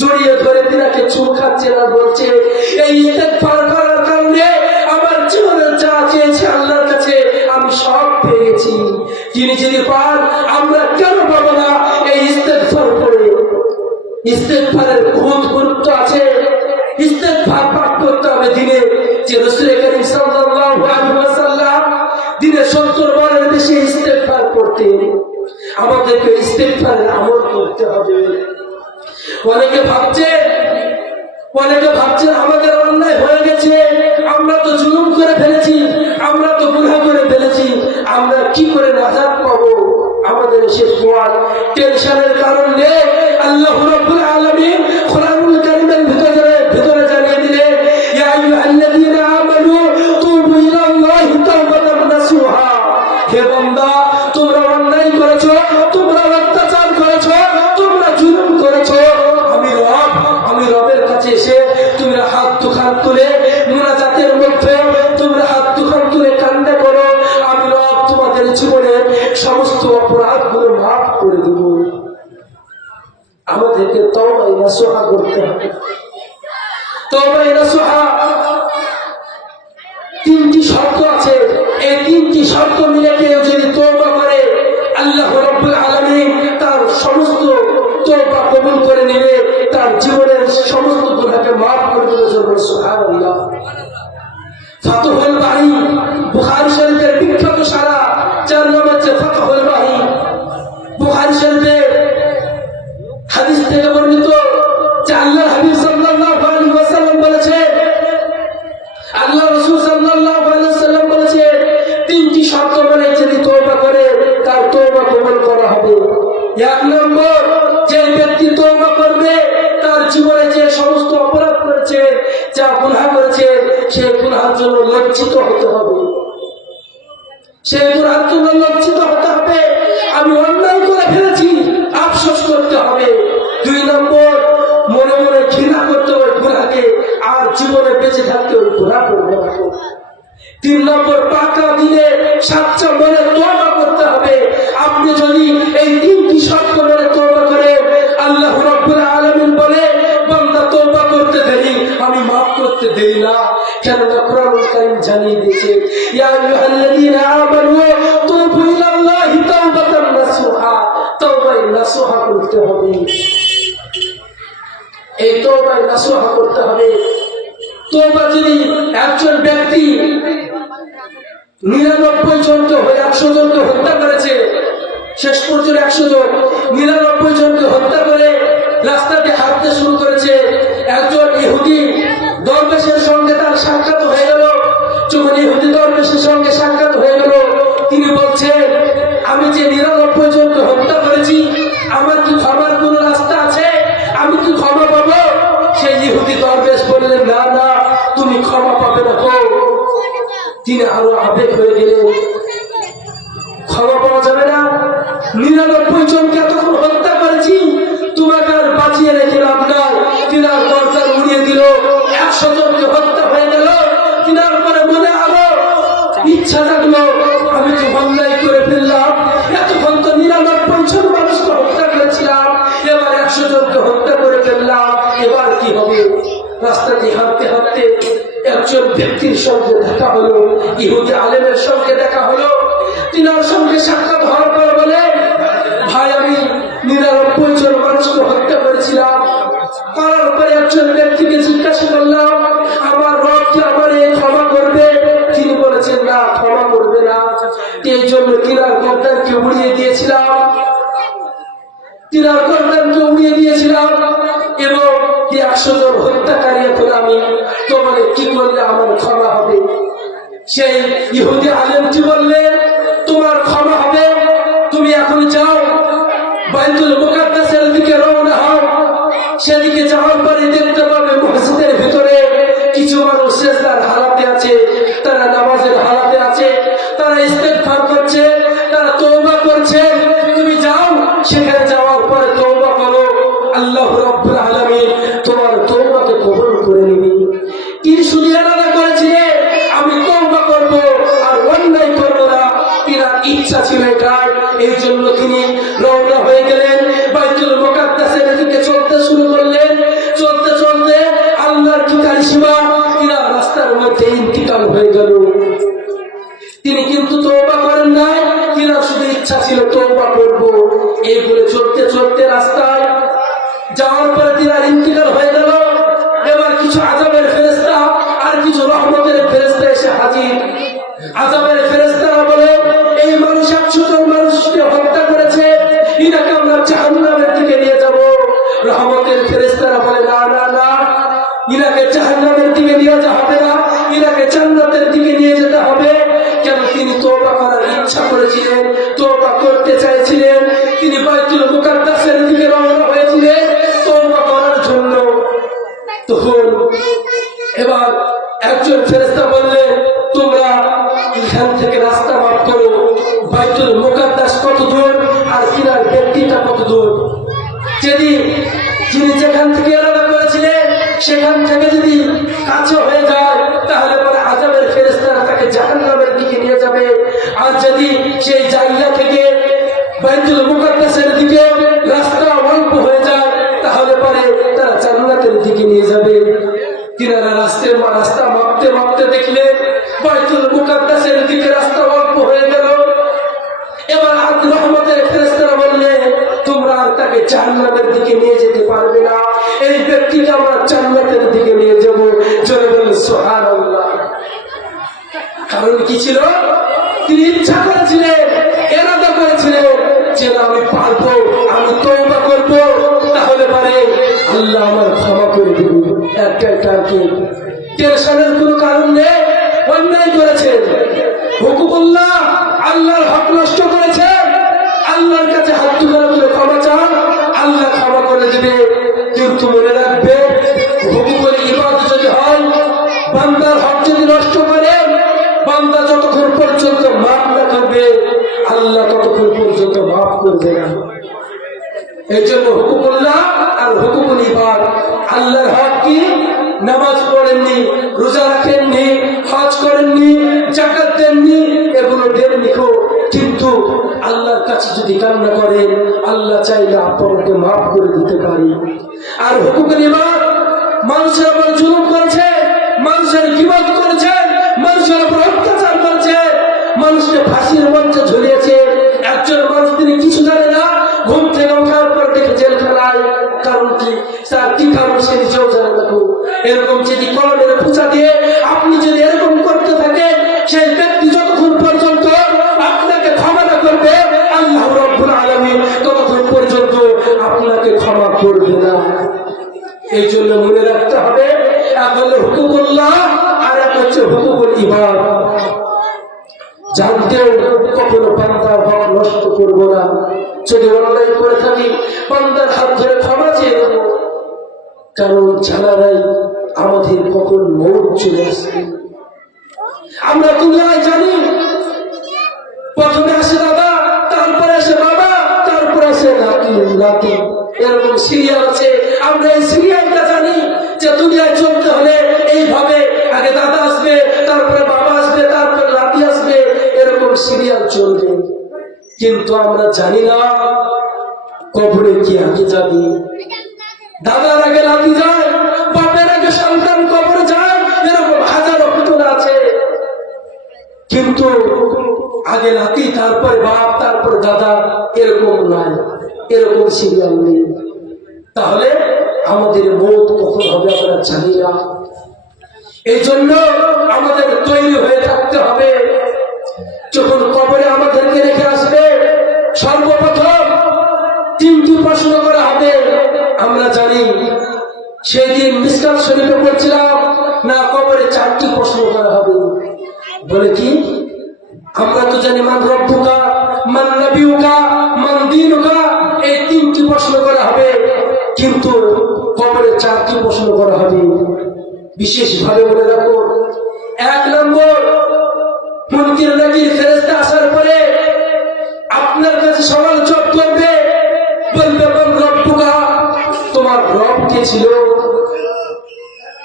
জড়িয়ে ধরে তিনাকে চুল খাচ্ছে না, বলছে, এই ইস্তেগফার করার কারণে আমার জীবনে যা চেয়েছে আল্লাহর কাছে আমি সব পেয়ে গেছি। তিনি যদি পান, আমরা কেন পাবো না? এই ইস্তেগফার করে। ইস্তেগফারের বহুত গুরুত্ব আছে। ইস্তেগফার পাঠ করতে হবে দিনে, যে রাসূল করিম সাল্লাল্লাহু আলাইহি ওয়াসাল্লাম দিনে 70 বারের বেশি ইস্তেগফার করতেন। আমাদেরকে ইস্তেগফারের আমল করতে হবে। অনেকে ভাবছেন আমাদের অন্যায় হয়ে গেছে, আমরা তো জুলুম করে ফেলেছি, আমরা তো বলুন সুবহানাল্লাহ। ফাতহুল বারি বুখারী শরীফের বিখ্যাত সারা 4 নম্বর হচ্ছে ফাতহুল বারি। বুখারী শরীফের হাদিস থেকে বর্ণিত যে আল্লাহর হাবিব সাল্লাল্লাহু আলাইহি ওয়াসাল্লাম বলেছেন, আল্লাহ রাসূল সাল্লাল্লাহু আলাইহি ওয়াসাল্লাম বলেছেন, 3টি শর্ত মানে যদি তওবা করে তার তওবা কবুল করা হবে। 1 নম্বর, যে ব্যক্তি তওবা করবে তার জীবনে যে সমস্ত অপরাধ করেছে, যা গুনাহ করেছে, সেই গুনাহের জন্য লজ্জিত হতে হবে। সেই গুনাহের জন্য লজ্জিত হতে হবে, আমি অন্যায় করে ফেলেছি, আফসোস করতে হবে। 2 নম্বর, মনে মনে ঘৃণা করতে হবে গুনাহকে, আর জীবনে বেঁচে থাকতে ওই গুনাহ করবে না। 3 নম্বর, পাকা দিনে সাচ্চা মনে তওবা করতে হবে। আপনি যদি এই 3টি শর্ত মেনে তওবা করেন, আল্লাহ রাব্বুল আলামিন বলে, বান্দা তওবা করতে দেরি, আমি মাফ করতে দেরি না। কেননা কোরআনুল কারীম জানিয়ে দিয়েছে, ইয়া আইয়ুহাল্লাযীনা আমানু তুবু ইলাল্লাহি তাওবাতান নাসুহা, তওবায়ে নাসুহা করতে হবে। এই তওবায়ে নাসুহা করতে হবে। তওবা যদি একজন ব্যক্তি 99 জনকে 100 জনকে হত্যা করেছে, শেষ পর্যন্ত 100 জন 99 জনকে হত্যা করে রাস্তাতে হাঁটতে শুরু করেছে, একজন ইহুদি দরবেশের সঙ্গে তার সাক্ষাৎ হয়ে গেল। যখন ইহুদি দরবেশের সঙ্গে সাক্ষাৎ হয়ে গেল, তিনি বলছেন, আমি যে 99 জনকে হত্যা করেছি, আমার কি ক্ষমার কোন রাস্তা আছে? আমি কি ক্ষমা পাবো? সেই ইহুদি দরবেশ বললেন, না না, তুমি ক্ষমা পাবে না। তিনি আরো আবেগ হয়ে গেলেন, ক্ষমা পাওয়া যাবে না? 99 জনকে এতক্ষণ হত্যা করেছি, তোমাকে আর বাঁচিয়ে রেখে লাভ নাই। তিনার গর্দান উড়িয়ে দিল, 100 জনকে হত্যা হয়ে গেল। তিনার পরে মনে আরো ইচ্ছা জাগলো, আমি তো অন্যায় করে ফেললাম, এতক্ষণ তো 99 জন মানুষকে হত্যা করেছিলাম, এবার 100 জনকে হত্যা করে ফেললাম, এবার কি হবে? রাস্তাতে হাঁটতে হাঁটতে একজন ব্যক্তির সঙ্গে দেখা হলো, ইহুদি আলেমের সঙ্গে দেখা হলো। তিনার সঙ্গে সাক্ষাৎ হওয়ার পর বলে, ভাই আমি 99 জন মানুষকে হত্যা করেছিলাম। করার পরে একজন ব্যক্তিকে জিজ্ঞাসা করলাম, আমার রব কি আমার ক্ষমা করবে? তিনি বলেছেন, না, ক্ষমা করবে না। এই জন্য তিনার গর্দানকে উড়িয়ে দিয়েছিলাম, তিনার গর্দানকে উড়িয়ে দিয়েছিলাম, এবং 100 জন হত্যাকারী এখন আমি, তোমাকে কি করলে আমার ক্ষমা হবে? সেই ইহুদি আলেমটি বললেন, তোমার ক্ষমা হবে, তুমি এখন যাও, বাইতুল মুকাদ্দাসের দিকে রওনা হও। সেদিকে যাওয়ার পরে দেখতে পাবে মসজিদের ভিতরে কিছু মানুষ সিজদার হালাতে আছে, তারা নামাজের হালাতে আছে, তারা ইস্তেগফার করছে, তারা তওবা করছে। তুমি যাও, সেখানে যাওয়ার পরে তওবা করো, আল্লাহ রাব্বুল আলামিন তোমার তওবাকে কবুল করে নেবে। তিনি শুধু এরাদা করেছিলেন, আমি তওবা করব আর অন্যায় করব না। তিনার ইচ্ছা ছিল এটাই, এই জন্য তিনি রওনা হয়ে গেলেন, বাইতুল মুকাদ্দাসের দিকে চলতে শুরু করলেন। চলতে চলতে আল্লাহর কি কারিশমা, তিনার রাস্তার মধ্যে ইন্তিকাল হয়ে গেল। তিনি কিন্তু তওবা করেন নাই, তিনার শুধু ইচ্ছা ছিল তওবা করব। এই বলে চলতে চলতে রাস্তায় যাওয়ার পরে তিনার ইন্তিকাল হয়ে গেল। এবার কিছু আযাবের ফেরেশতা আর কিছু রহমতের ফেরেশতা এসে হাজির। আযাবের ফেরেশতারা বলে, এই মানুষ 100 জন মানুষকে হত্যা করেছে, ইনাকে আমরা জাহান্নামের দিকে নিয়ে যাব। রহমতের ফেরেশতারা বলে, না না না, ইনাকে জাহান্নামের দিকে নিয়ে যাওয়া হবে না, ইনাকে জান্নাতের দিকে নিয়ে যেতে হবে। কেন? তিনি তওবা করার ইচ্ছা করেছিলেন, তওবা করতে চাইছিলেন, তিনি বাইতুল মুকাদ্দাসের দিকে রওনা হয়েছিলেন তওবা করার জন্য। তখন এবার একজন ফেরেশতা বললেন, তোমরা এখান থেকে রাস্তা মাপ করো, বাইতুল মুকাদ্দাস কত দূর আর তিনার ব্যক্তিটা কত দূর। যেদিন যিনি যেখান থেকে এরাদা করেছিলেন সেখান থেকে যদি কাছে হয়ে যায়, তাহলে পরে আযাবের ফেরেশতারা তাকে জাহান্নামের দিকে নিয়ে যাবে। আর যদি সেই জায়গা থেকে বাইতুল মুকাদ্দাসের দিকে রাস্তা অল্প হয়ে যায়, তাহলে পরে তারা জান্নাতের দিকে নিয়ে যাবে। তিনারা রাস্তা মাপতে মাপতে দেখলেন বাইতুল মুকাদ্দাসের দিকে রাস্তা অল্প হয়ে গেল। এবার রহমতের ফেরেশতারা বললেন, তোমরা আর তাকে জান্নাতের দিকে নিয়ে যেতে পারবে না, এই ব্যক্তিকে আমরা জান্নাতের দিকে নিয়ে যাব। কি ছিল? তিনি ইচ্ছা করেছিলেন, এরাদা করেছিলেন যে না আমি পারবো, আমি তওবা করব, তাহলে পারে আল্লাহ আমার ক্ষমা করে দিবেন। একটা কি টেনশনের কোনো কারণ নেই। অন্যায় করেছেন, হুকুকুল্লাহ, আল্লাহর হক নষ্ট করেছেন, আল্লাহর কাছে হাত তুলে ক্ষমা চান, আল্লাহ ক্ষমা করে দিবে। কিন্তু মনে রাখবে, হুকুকুল ইবাদত যদি হয়, বান্দার হক যদি নষ্ট করে, বান্দা যতক্ষণ পর্যন্ত মাফ না করবে, আল্লাহ ততক্ষণ পর্যন্ত মাফ করবে না। এই জন্য হুকুকুল্লাহ আর হুকুকুল ইবাদ, আল্লাহর হক কি? নামাজ পড়েননি, রোজা রাখেননি, হজ করেননি, যাকাত দেননি, এগুলো দেননি, কিন্তু আল্লাহর কাছে যদি কান্না করেন, আল্লাহ চাইলে আপনাকে মাফ করে দিতে পারি। আর হুকুকুল ইবাদ, মানুষের উপর জুলুম করেছে, মানুষের গীবত করেছে, মানুষের উপর অত্যাচার করেছে, মানুষকে ফাঁসির মঞ্চে ঝুলিয়েছে। একজন মানুষ তিনি কিছু জানে না, ঘুম থেকে ওঠার পর দেখে জেলখানায়। কারণ কি? তার কি কারণ সে নিজেও জানে না। এরকম যদি কলমের পূজা দিয়ে আপনি যদি এরকম করতে থাকেন, সেই ব্যক্তি যতক্ষণ পর্যন্ত আপনাকে ক্ষমা না করবে, আল্লাহ রাব্বুল আলামিন ততক্ষণ পর্যন্ত আপনাকে ক্ষমা করবে না। এই জন্য মনে রাখতে হবে, এক হলো হুকুকুল্লাহ আর এক হচ্ছে হুকুকুল ইবাদ। জানতেও কখনো বান্দার হক নষ্ট করবো না। যদি অন্যায় করে থাকি, বান্দার হাত ধরে ক্ষমা চেয়ে দেব, কারণ জানা নাই আমাদের কখন মৌত চলে আসবে। আমরা দুনিয়ায় জানি, প্রথমে আসে দাদা, তারপরে আসে বাবা, তারপরে আসে নাতি, এরকম সিরিয়াল আছে। আমরা এই সিরিয়ালটা জানি যে দুনিয়ায় চলতে হলে এইভাবে আগে দাদা আসবে, তারপরে বাবা আসবে, তারপরে নাতি আসবে, এরকম সিরিয়াল চলবে। কিন্তু আমরা জানি না কবরে কি আগে যাবে। দাদার আগে নাতি যায়, বাপের আগে সন্তান কবরে যায়, এরকম হাজারো ঘটনা আছে। কিন্তু আগে নাতি, তারপরে বাপ, তারপরে দাদা, এরকম নয়, এরকম সিরিয়াল নেই। তাহলে আমাদের মৌত কখন হবে আমরা জানি না। এই জন্য আমাদের তৈরি হয়ে থাকতে হবে। যখন কবরে আমাদেরকে রেখে আসবে, সর্বপ্রথম তিনটি প্রশ্ন করা হবে। আমরা জানি সেই দিন মিসকাত শরীফে পড়ছিলাম না, কবরে চারটি প্রশ্ন করা হবে। বলে কি? আমরা তো জানি মান রব্বুকা, মান নবিয়ুকা, মান দীনুকা, এই তিনটি প্রশ্ন করা হবে। কিন্তু কবরে চারটি প্রশ্ন করা হবে। বিশেষভাবে মনে রাখো, এক নম্বর, মুনকির নাকির ফেরেশতা আসার পরে আপনার কাছে সওয়াল জবাব করবে, বলবে মান রব্বুকা, তোমার রব কে ছিল?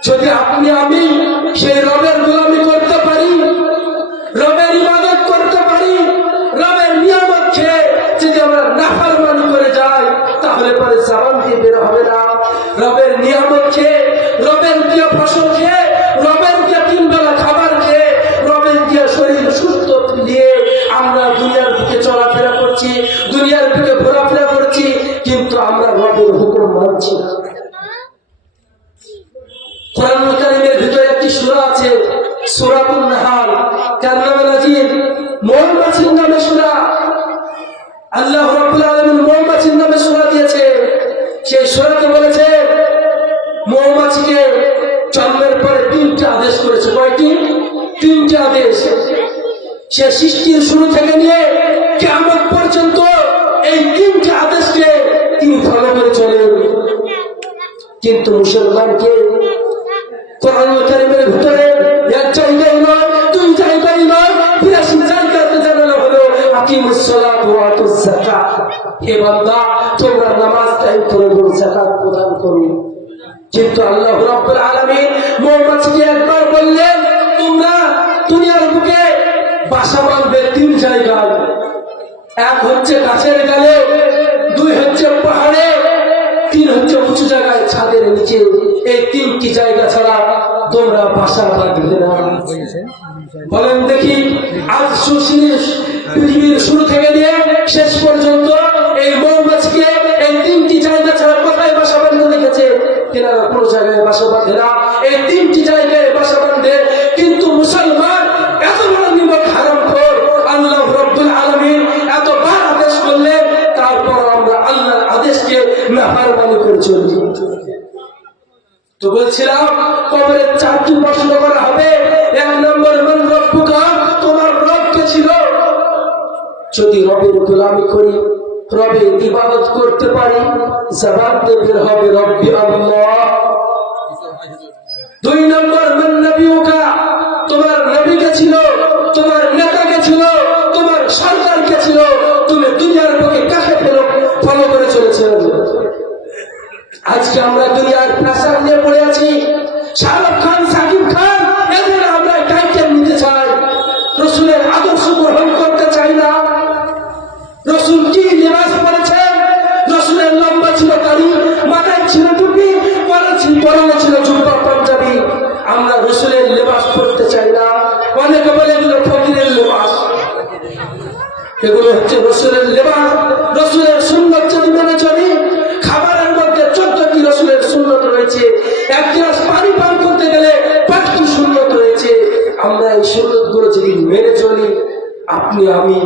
যদি আপনি আমি সেই রবের গোলামি করতে পারি, রবের ইবাদত করতে পারি, রবের নিয়ামত খেয়ে যদি আমরা নাফরমানি করে যাই, তাহলে পরে জাবান দিয়ে বের হবে না। রবের নিয়ামত খেয়ে, রবের দিয়ে ফসল খেয়ে, রবের দিয়ে তিন বেলা খাবার খেয়ে, রবের দিয়ে শরীর সুস্থ নিয়ে আমরা দুনিয়ার বুকে চলাফেরা করছি, দুনিয়ার বুকে ঘোরাফেরা করছি, কিন্তু আমরা রবের হুকুম মানছি না। কোরআনুল কারীমের ভিতরে একটি সূরা আছে, সূরাতুন নাহাল, যার নামে নাজিল, মৌমাছির নামে সূরা। আল্লাহ রাব্বুল আলামিন মৌমাছির নামে সূরা দিয়েছে। সেই সূরাতে বলেছে মৌমাছিকে জন্মের পরে তিনটি আদেশ করেছে। কয়টি? তিনটি আদেশ। সে সৃষ্টির শুরু থেকে নিয়ে কিয়ামত পর্যন্ত এই তিনটি আদেশকে তিনি ফলো করে চলেন। কিন্তু মুসলমানকে কোরআনুল কারীমের ভিতরে এক জায়গায় নয়, দুই জায়গায় নয়, ৮২ জায়গাতে জানানো হলো আকিমুস সালাত ওয়া আতুজ যাকাত। হে বান্দা, তোমরা নামাজ কায়েম করো, যাকাত প্রদান করো। কিন্তু আল্লাহ রাব্বুল আলামিন মৌমাছিকে একবার বললেন, তোমরা দুনিয়ার বুকে বাসা বাঁধবে তিন জায়গায়। এক হচ্ছে গাছের গালে, দুই হচ্ছে পাহাড়ে, তিন হচ্ছে উঁচু জায়গায়, ছাদের নিচে। এই তিনটি জায়গা ছাড়া তোমরা বাসা বাঁধবে না। বলেন দেখি, আজ পৃথিবীর শুরু থেকে নিয়ে শেষ পর্যন্ত এই মৌমাছিকে এই তিনটি জায়গা ছাড়া কোথায় বাসা বাঁধতে দেখেছে? তেনারা কোনো জায়গায় বাসা বাঁধে না, এই তিনটি জায়গায় বাসা বাঁধে। কিন্তু মুসলমান এত বড় নিমক গোলামি করি, রবের ইবাদত করতে পারি, জবান দিয়ে বের হবে রব্বি আল্লাহ। 2 নম্বর মান নবিয়ুকা, তোমার নবী কে ছিল, তোমার নেতা কে ছিল, তোমার সরকার কে ছিল, তুমি দুনিয়ার বুকে কাকে ফলো করে চলেছো? আজকে আমরা দুনিয়ার প্রেসার নিয়ে পড়ে আছি। শাহরুখ খান, সাকিব খান, এদের আমরা টাইটেল নিতে চাই, রসুলের আদর্শ গ্রহণ করতে চাই না। রসুল কি লিবাস পরেছেন? রসুলের লম্বা ছিল দাড়ি, মাথায় ছিল টুপি, পরনে ছিল জুব্বা পাঞ্জাবি। আমরা রসুলের লিবাস পরতে চাই না। অনেকে বলে এগুলো ফকিরের লিবাস, এগুলো হচ্ছে রসুলের লিবাস। রসুলের সুন্নাত যদি মেনে চলি, খাবারের মধ্যে 14টি রসুলের সুন্নাত রয়েছে। এক গ্লাস পানি পান করতে গেলে 5টি সুন্নাত রয়েছে। আমরা এই সুন্নাত গুলো যদি মেনে চলি, আপনি আমি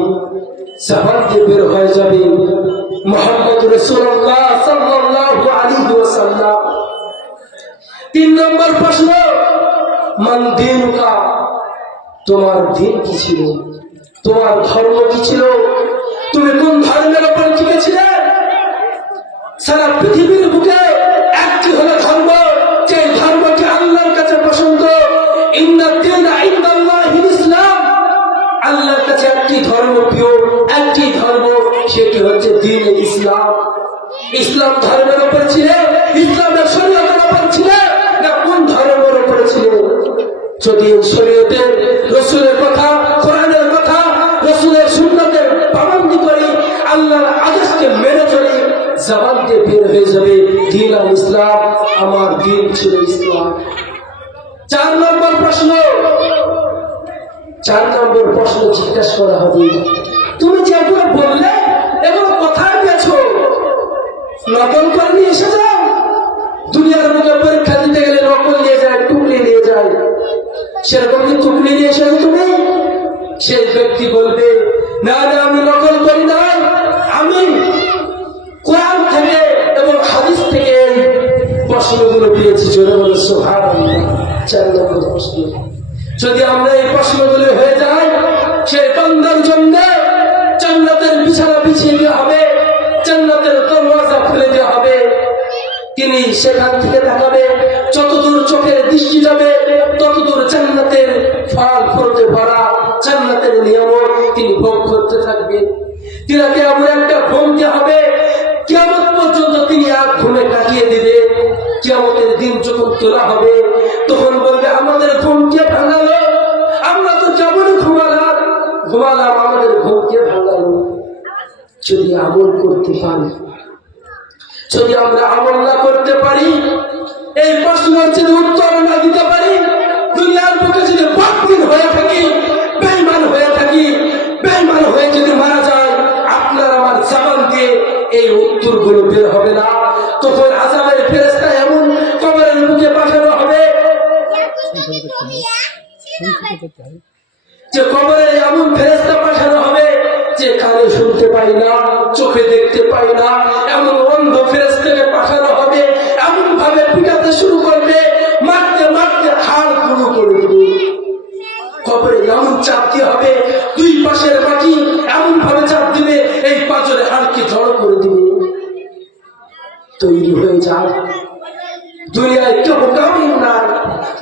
জবান দিয়ে বের হয়ে যাবে মুহাম্মদ রাসূলুল্লাহ সাল্লাল্লাহু আলাইহি ওয়াসাল্লাম। 3 নম্বর প্রশ্ন, মান দীনুকা, তোমার দিন কি ছিল, তোমার ধর্ম কি ছিল, তুমি কোন ধর্মের উপর টিকে ছিলে? সারা পৃথিবীর বুকে একটি হলো ধর্ম, যে ধর্মটি আল্লাহর কাছে পছন্দ। ইন্না দীনা ইনদাল্লাহিল ইসলাম, আল্লাহর কাছে একটি ধর্ম প্রিয়, একটি ধর্ম, সেটি হচ্ছে দ্বীন ইসলাম। ইসলাম ধর্মের উপর ছিল, ইসলামের শরীয়তের উপর ছিল, না কোন ধর্মের উপর ছিল? যদি শরীয়তের, রসুলের কথা, কোরআনের কথা, রসুলের সুন্নাতের পাবন্দি করি, আল্লাহর আদেশকে মেনে চলি, জবান দিয়ে বের হয়ে যাবে দ্বীন আল ইসলাম, আমার দ্বীন ছিল ইসলাম। 4 নম্বর প্রশ্ন, 4 নম্বর প্রশ্ন জিজ্ঞাসা করা হবে, তুমি যেগুলো বললে এগুলো কোথায় পেয়েছো? নকল করে নিয়ে এসে যাও। দুনিয়ার মধ্যে পরীক্ষা দিতে গেলে নকল নিয়ে যায়, টুকলি নিয়ে যায়, সেরকম কি টুকলি নিয়ে এসে তুমি? সেই ব্যক্তি বলবে, না না, আমি নকল করি না, আমি কোরআন থেকে এবং হাদিস থেকে এই প্রশ্নগুলো পেয়েছি। জোরে বলে সুবহানাল্লাহ। 4 নম্বর প্রশ্ন, যদি আমরা এই প্রশ্নগুলো হয়ে যায়, সেই বান্দার জন্য জান্নাতের বিছানা বিছিয়ে দেওয়া হবে, জান্নাতের দরওয়াজা খুলে দেওয়া হবে। তিনি সেখান থেকে দেখাবে, যতদূর চোখের দৃষ্টি যাবে ততদূর জান্নাতের ফল ফুলতে ভরা, জান্নাতের নিয়ামত তিনি ভোগ করতে থাকবেন। তিনাকে এমন একটা ঘুম দেওয়া হবে, কিয়ামত পর্যন্ত তিনি আর ঘুমে কাটিয়ে দিবে। কিয়ামতের দিন যখন তোলা হবে, তখন বলবে, আমাদের ঘুম কে ভাঙালো? আমরা তো যেমনই ঘুমালাম, আমাদের ঘুম কে ভাঙালো? যদি আমল করতে পারি, যদি আমরা আমল না করতে পারি, এই প্রশ্নের যদি উত্তর না দিতে পারি, দুনিয়ার বুকে যদি বাতিল হয়ে থাকি, বেঈমান হয়ে থাকি, বেঈমান হয়ে যদি মারা যায়, আপনার আমার জবান দিয়ে এই উত্তরগুলো বের হবে না। তখন আযাবের ফেরেশতা এমন কবরের বুকে পাঠানো হবে যে কবরে এমন ফেরেশতা পাঠানো হবে যে কানে শুনতে পাই না, চোখে দেখতে পাই না, এমন অন্ধ ফেরেশতাকে পাঠানো হবে, এমন ভাবে পিটাতে শুরু করবে, মারতে মারতে হাড় গুঁড়ো করে দেবে। কবরে এমন চাপ দিয়ে হবে, 2 পাশের মাটি এমন ভাবে চাপ দিবে, এই পাঁজরে হাড়কে জড়ো করে দিবে। তৈরি হয়ে যায়। দুনিয়ায় কেউ কাউরিন না,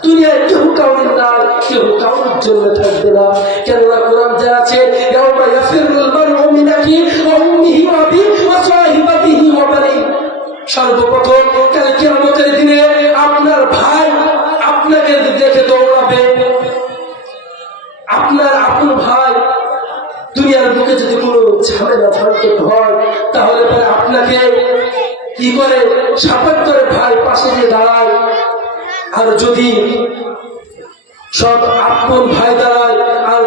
দুনিয়ায় কেউ কাউরিন না, কেউ কাউরির জন্য থাকবে না। কেননা কোরআন যা আছে, ইয়াউমা ইয়াফিরুল মারউ মিন আখিহি ওয়া উম্মিহি ওয়া আবিহি ওয়া সাহিবাতিহি ওয়া বানিহি। সর্বপ্রথম কাল কিয়ামতের দিনে আপনার ভাই আপনাকে দেখে দৌড়াবে। আপনার আপন ভাই, দুনিয়ার বুকে যদি কোনো ঝামেলা ঝড়তে হয়, তাহলে পরে আপনাকে কি করে? সাপোর্ট করে ভাই পাশে দিয়ে দাঁড়ায়। আর যদি সব আপন ভাই দাঁড়ায়, আর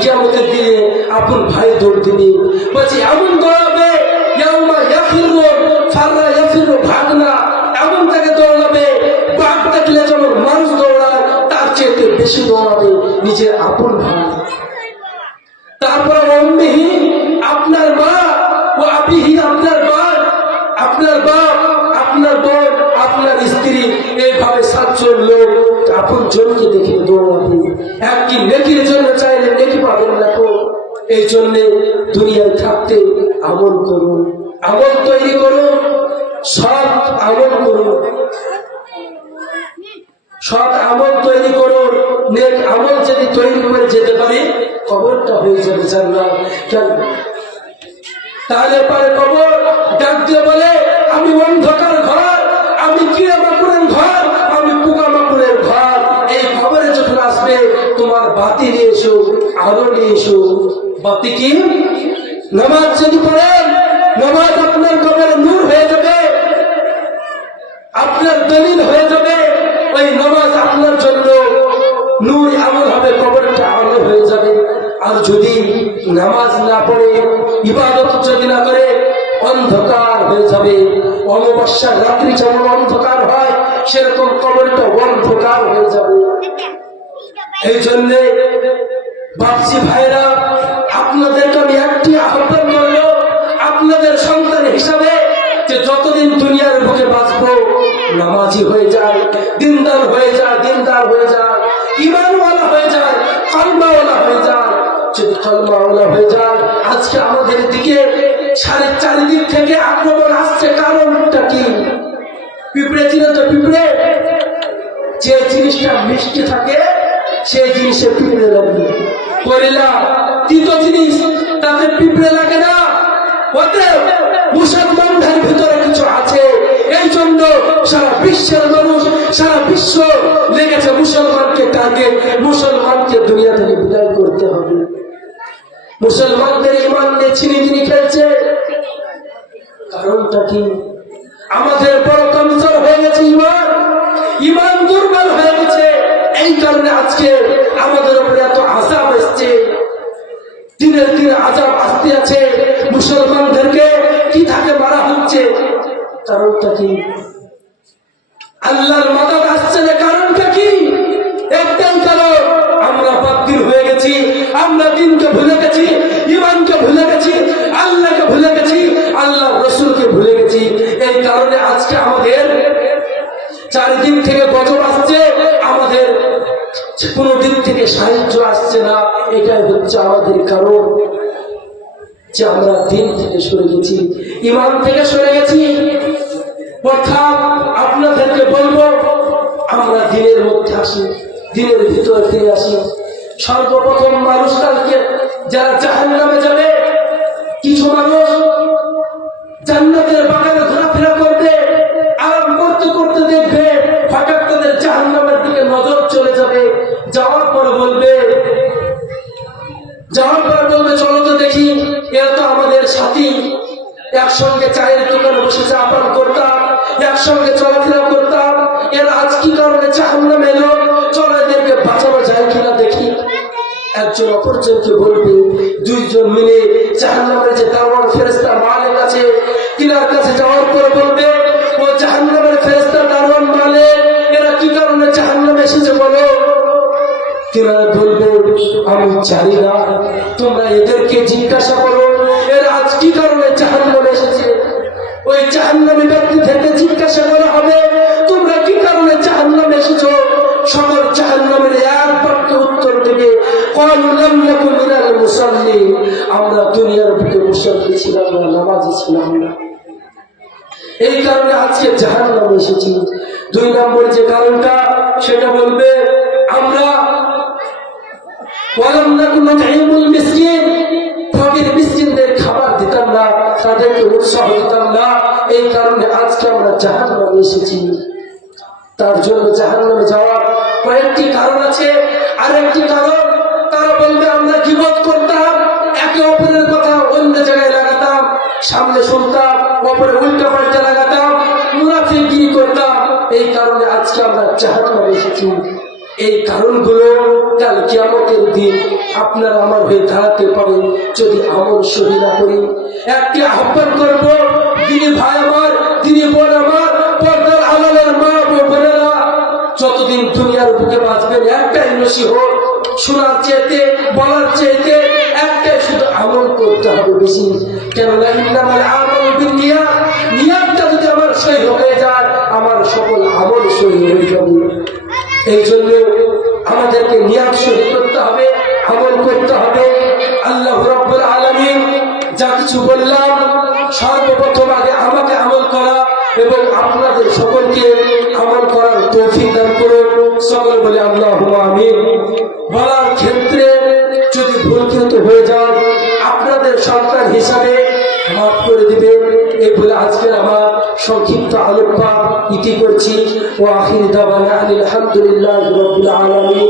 কিয়ামতের দিনে আপন ভাই দৌড় দিবি, বলছি এমন দৌড়াবে, ইয়াউমা ইয়াফিরু ফাররা ইয়াফিরু ভাগনা, এমন তাকে দৌড়াবে, বাঘ দেখলে যেমন মানুষ দৌড়ায়, তার চেয়ে বেশি দৌড়াবে নিজের আপন ভাই। তারপরে উম্মিহি, আপনার মা, ও আবিহি, আপনার বাপ, আপনার বাপ, আপনার বোন, আপনার স্ত্রী, এইভাবে 7জন লোক আপন জনকে দেখে দৌড়াবে। একটি নেকির জন্য চাইলে নেকি পাবেন না। এই জন্যে দুনিয়ায় থাকতে আমল করুন, আমল তৈরি করুন, সৎ আমল করুন, সৎ আমল তৈরি করুন। নেক আমল যদি তৈরি করে যেতে পারি কবরটা হয়ে যাবে জান্নাত। কেন? তাহলে পরে কবর ডাক দিয়ে বলে, আমি অন্ধকার ঘর, আমি কিড়া মাকুড়ের ঘর, আমি পোকা মাকুড়ের ঘর। এই কবরে যখন আসবে তোমার বাতি নিয়ে এসো, আলো নিয়ে এসো। বাতি কি? নামাজ যদি পড়েন, নামাজ আপনার কবরে নূর হয়ে যাবে, আপনার দলিল হয়ে যাবে। ওই নামাজ আপনার জন্য নূর আমল হবে, কবরটা আলো হয়ে যাবে। আর যদি নামাজ না পড়ে, ইবাদত যদি না করে, অন্ধকার হয়ে যাবে। অমাবস্যার রাত্রি যেমন অন্ধকার হয়, সেরকম কবরটা অন্ধকার হয়ে যাবে। এই জন্যে বাপসি ভাইরা, আপনাদেরকে আমি একটি আহ্বান করলো, আপনাদের সন্তান হিসাবে, যে যতদিন দুনিয়ার বুকে বাঁচবো নামাজি হয়ে যায়, দিনদার হয়ে যায়, দিনদার হয়ে যায়, ঈমানওয়ালা হয়ে যায়, কলমাওয়ালা হয়ে যায়। যদি কলমাওয়ালা হয়ে যায়, আজকে আমাদের দিকে চারিদিক থেকে আক্রমণ আসছে, কারণটা কি? পিঁপড়ে চিনে তো? পিঁপড়ে যে জিনিসটা মিষ্টি থাকে সেই জিনিসে পিঁপড়ে লাগবে। করিলা তিতো জিনিস, তাতে পিঁপড়ে লাগে না। অতএব মুসলমানদের ভিতরে কিছু আছে, এই জন্য সারা বিশ্বের মানুষ, সারা বিশ্ব লেগেছে মুসলমানকে টার্গেট, মুসলমানকে দুনিয়া থেকে বিদায় করতে হবে। মুসলমানদের ইমান নিয়ে ছিনিমিনি খেলছে। কারণটা কি? আমাদের বড় কমজোর হয়ে গেছে ইমান, ইমান দুর্বল হয়ে গেছে। এই কারণে আজকে আমাদের উপরে এত আযাব এসছে, দিনের দিন আযাব আসতে আছে। মুসলমানদেরকে কি থাকে মারা হচ্ছে। কারণটা কি? আল্লাহর মাদদ আসছে না। কারণটা কি? একটাই কারণ, আমরা বাতিল হয়ে গেছি, আমরা দিনকে ভুলে গেছি, ইমানকে ভুলে গেছি, আল্লাহকে ভুলে গেছি, আল্লাহর রাসূলকে ভুলে গেছি। এই কারণে আজকে আমাদের চারিদিক থেকে গজব আসছে, আমাদের কোনো দিক থেকে সাহায্য আসছে না। এটাই হচ্ছে আমাদের কারণ, যে আমরা দিন থেকে সরে গেছি, ইমান থেকে সরে গেছি। অর্থাৎ আপনাদেরকে বলবো, আমরা দিনের মধ্যে আসি, দিনের ভিতরে ফিরে আসি। সর্বপ্রথম মানুষ কালকে যারা জাহান্নামে যাবে, কিছু মানুষ জান্নাতের বাগানে ঘোরাফেরা করবে, আরাম করতে করতে দেখবে হঠাৎ তাদের জাহান্নামের দিকে নজর চলে যাবে। যাওয়ার পর বলবে, চলো তো দেখি, এরা তো আমাদের সাথী, একসঙ্গে চায়ের দোকানে বসে চা পান করতাম, একসঙ্গে চলাফেরা করতাম, এরা আজ কি কারণে জাহান্নামে এলো, চলো এদেরকে বাঁচানো যায় কিনা দেখি। একজন অপরজনকে বলবে, দুইজন মিলে জাহান্নামের যে দারোয়ান ফেরেশতা মালিক আছে, তিনার কাছে যাওয়ার পর বলবে, ও জাহান্নামের ফেরেশতা দারোয়ান মালিক, এরা কি কারণে জাহান্নামে এসেছে বলো। তিনারা বলবে, আমি জানি না, তোমরা এদেরকে জিজ্ঞাসা করো, এরা আজ কি কারণে জাহান্নামে এসেছে। ওই জাহান্নামী ব্যক্তি থেকে জিজ্ঞাসা করা হবে, তোমরা কি কারণে জাহান্নামে এসেছো। সকল জাহান্নামের এক বাক্যে উত্তর দেবে, ক্বালু লাম নাকু মিনাল মুসাল্লিন, আমরা দুনিয়ার বুকে মুসাল্লি ছিলাম না, নামাজি ছিলাম না, এই কারণে আজকে জাহান্নামে এসেছি। দুই নম্বর যে কারণটা, সেটা বলবে, আমরা ওয়ালাম নাকু নুতঈমুল মিসকিন, ফকির মিসকিনদের খাবার দিতাম না, তাদেরকে উৎসাহ দিতাম না, এই কারণে আজকে আমরা জাহান্নামে এসেছি। তার জন্য জাহান্নামে যাওয়ার কয়েকটি কারণ আছে। আরেকটি কারণ, তারা বলবে আমরা গীবত করতাম, একে অপরের কথা অন্য জায়গায় লাগাতাম, সামনে শুনতাম, অপরে উল্টা পাল্টা লাগাতাম, মুনাফিকগিরি করতাম, এই কারণে আজকে আমরা জাহান্নামে এসেছি। এই কারণগুলো কাল কিয়ামতের দিন আপনার আমার হয়ে দাঁড়াতে পারে যদি আমল সহি না করি। একটি আহ্বান করব, দিনী ভাই আমার, দিনী বোন আমার, পর্দার আড়ালের মা বোনেরা, যতদিন দুনিয়ার বুকে বাঁচবেন একটাই নসিহত, শোনার চেয়েতে, বলার চেয়েতে একটাই শুধু আমল করতে হবে বেশি। কেননা ইন্নামাল আমালু বিন্নিয়াত, নিয়তটা যদি আমার সহি হয়ে যায়, আমার সকল আমল সহি হয়ে যাবে। এই জন্য আমাদেরকে নিয়ত সহি করতে হবে, আমল করতে হবে। আল্লাহ রাব্বুল আলামিন যা কিছু বললাম সর্বপ্রথম আগে আমাকে আমল করা এবং আপনাদের সকলকে আমল করার তৌফিক দান করুন। সকলে বলে আল্লাহুম্মা আমিন। বলার ক্ষেত্রে যদি ভুলত্রুটি হয়ে যায় আপনাদের সন্তান হিসাবে মাফ করে দিবেন। এই বলে আজকে আমার সংক্ষিপ্ত আলোকপাত ইতি করছি। ওয়া আখির দাওয়ানা আলহামদুলিল্লাহি রাব্বিল আলামিন।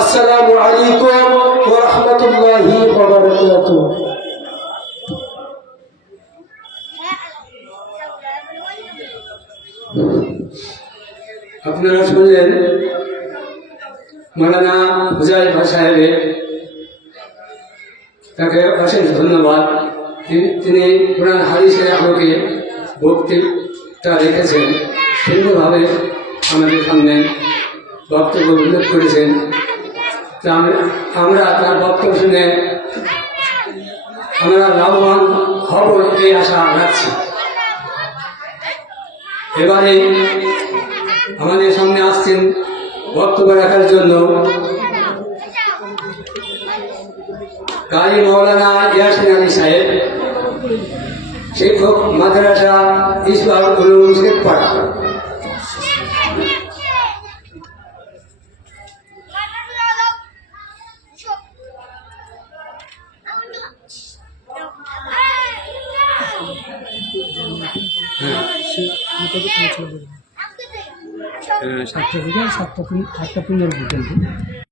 আসসালামু আলাইকুম ওয়া রাহমাতুল্লাহি ওয়া বারাকাতুহু। আপনারা শুনলেন মৌলানা হুজাইফা সাহেবের, তাকে অশেষ ধন্যবাদ। তিনি কোরআন হাদিসের আলোকে বক্তৃতা রেখেছেন, সুন্দরভাবে আমাদের সামনে বক্তব্য উল্লেখ করেছেন। তা আমরা তার বক্তব্য শুনে আমরা লাভবান হব এই আশা রাখছি। এবারে আমাদের সামনে আসছেন বক্তব্য রাখার জন্য কারি মৌলানা ইয়াসিন আলী সাহেব, শিক্ষক মাদ্রাসা ইসলাম উলুম শেখপাড়া। সাতটা থেকে 7টা 15 পর্যন্ত।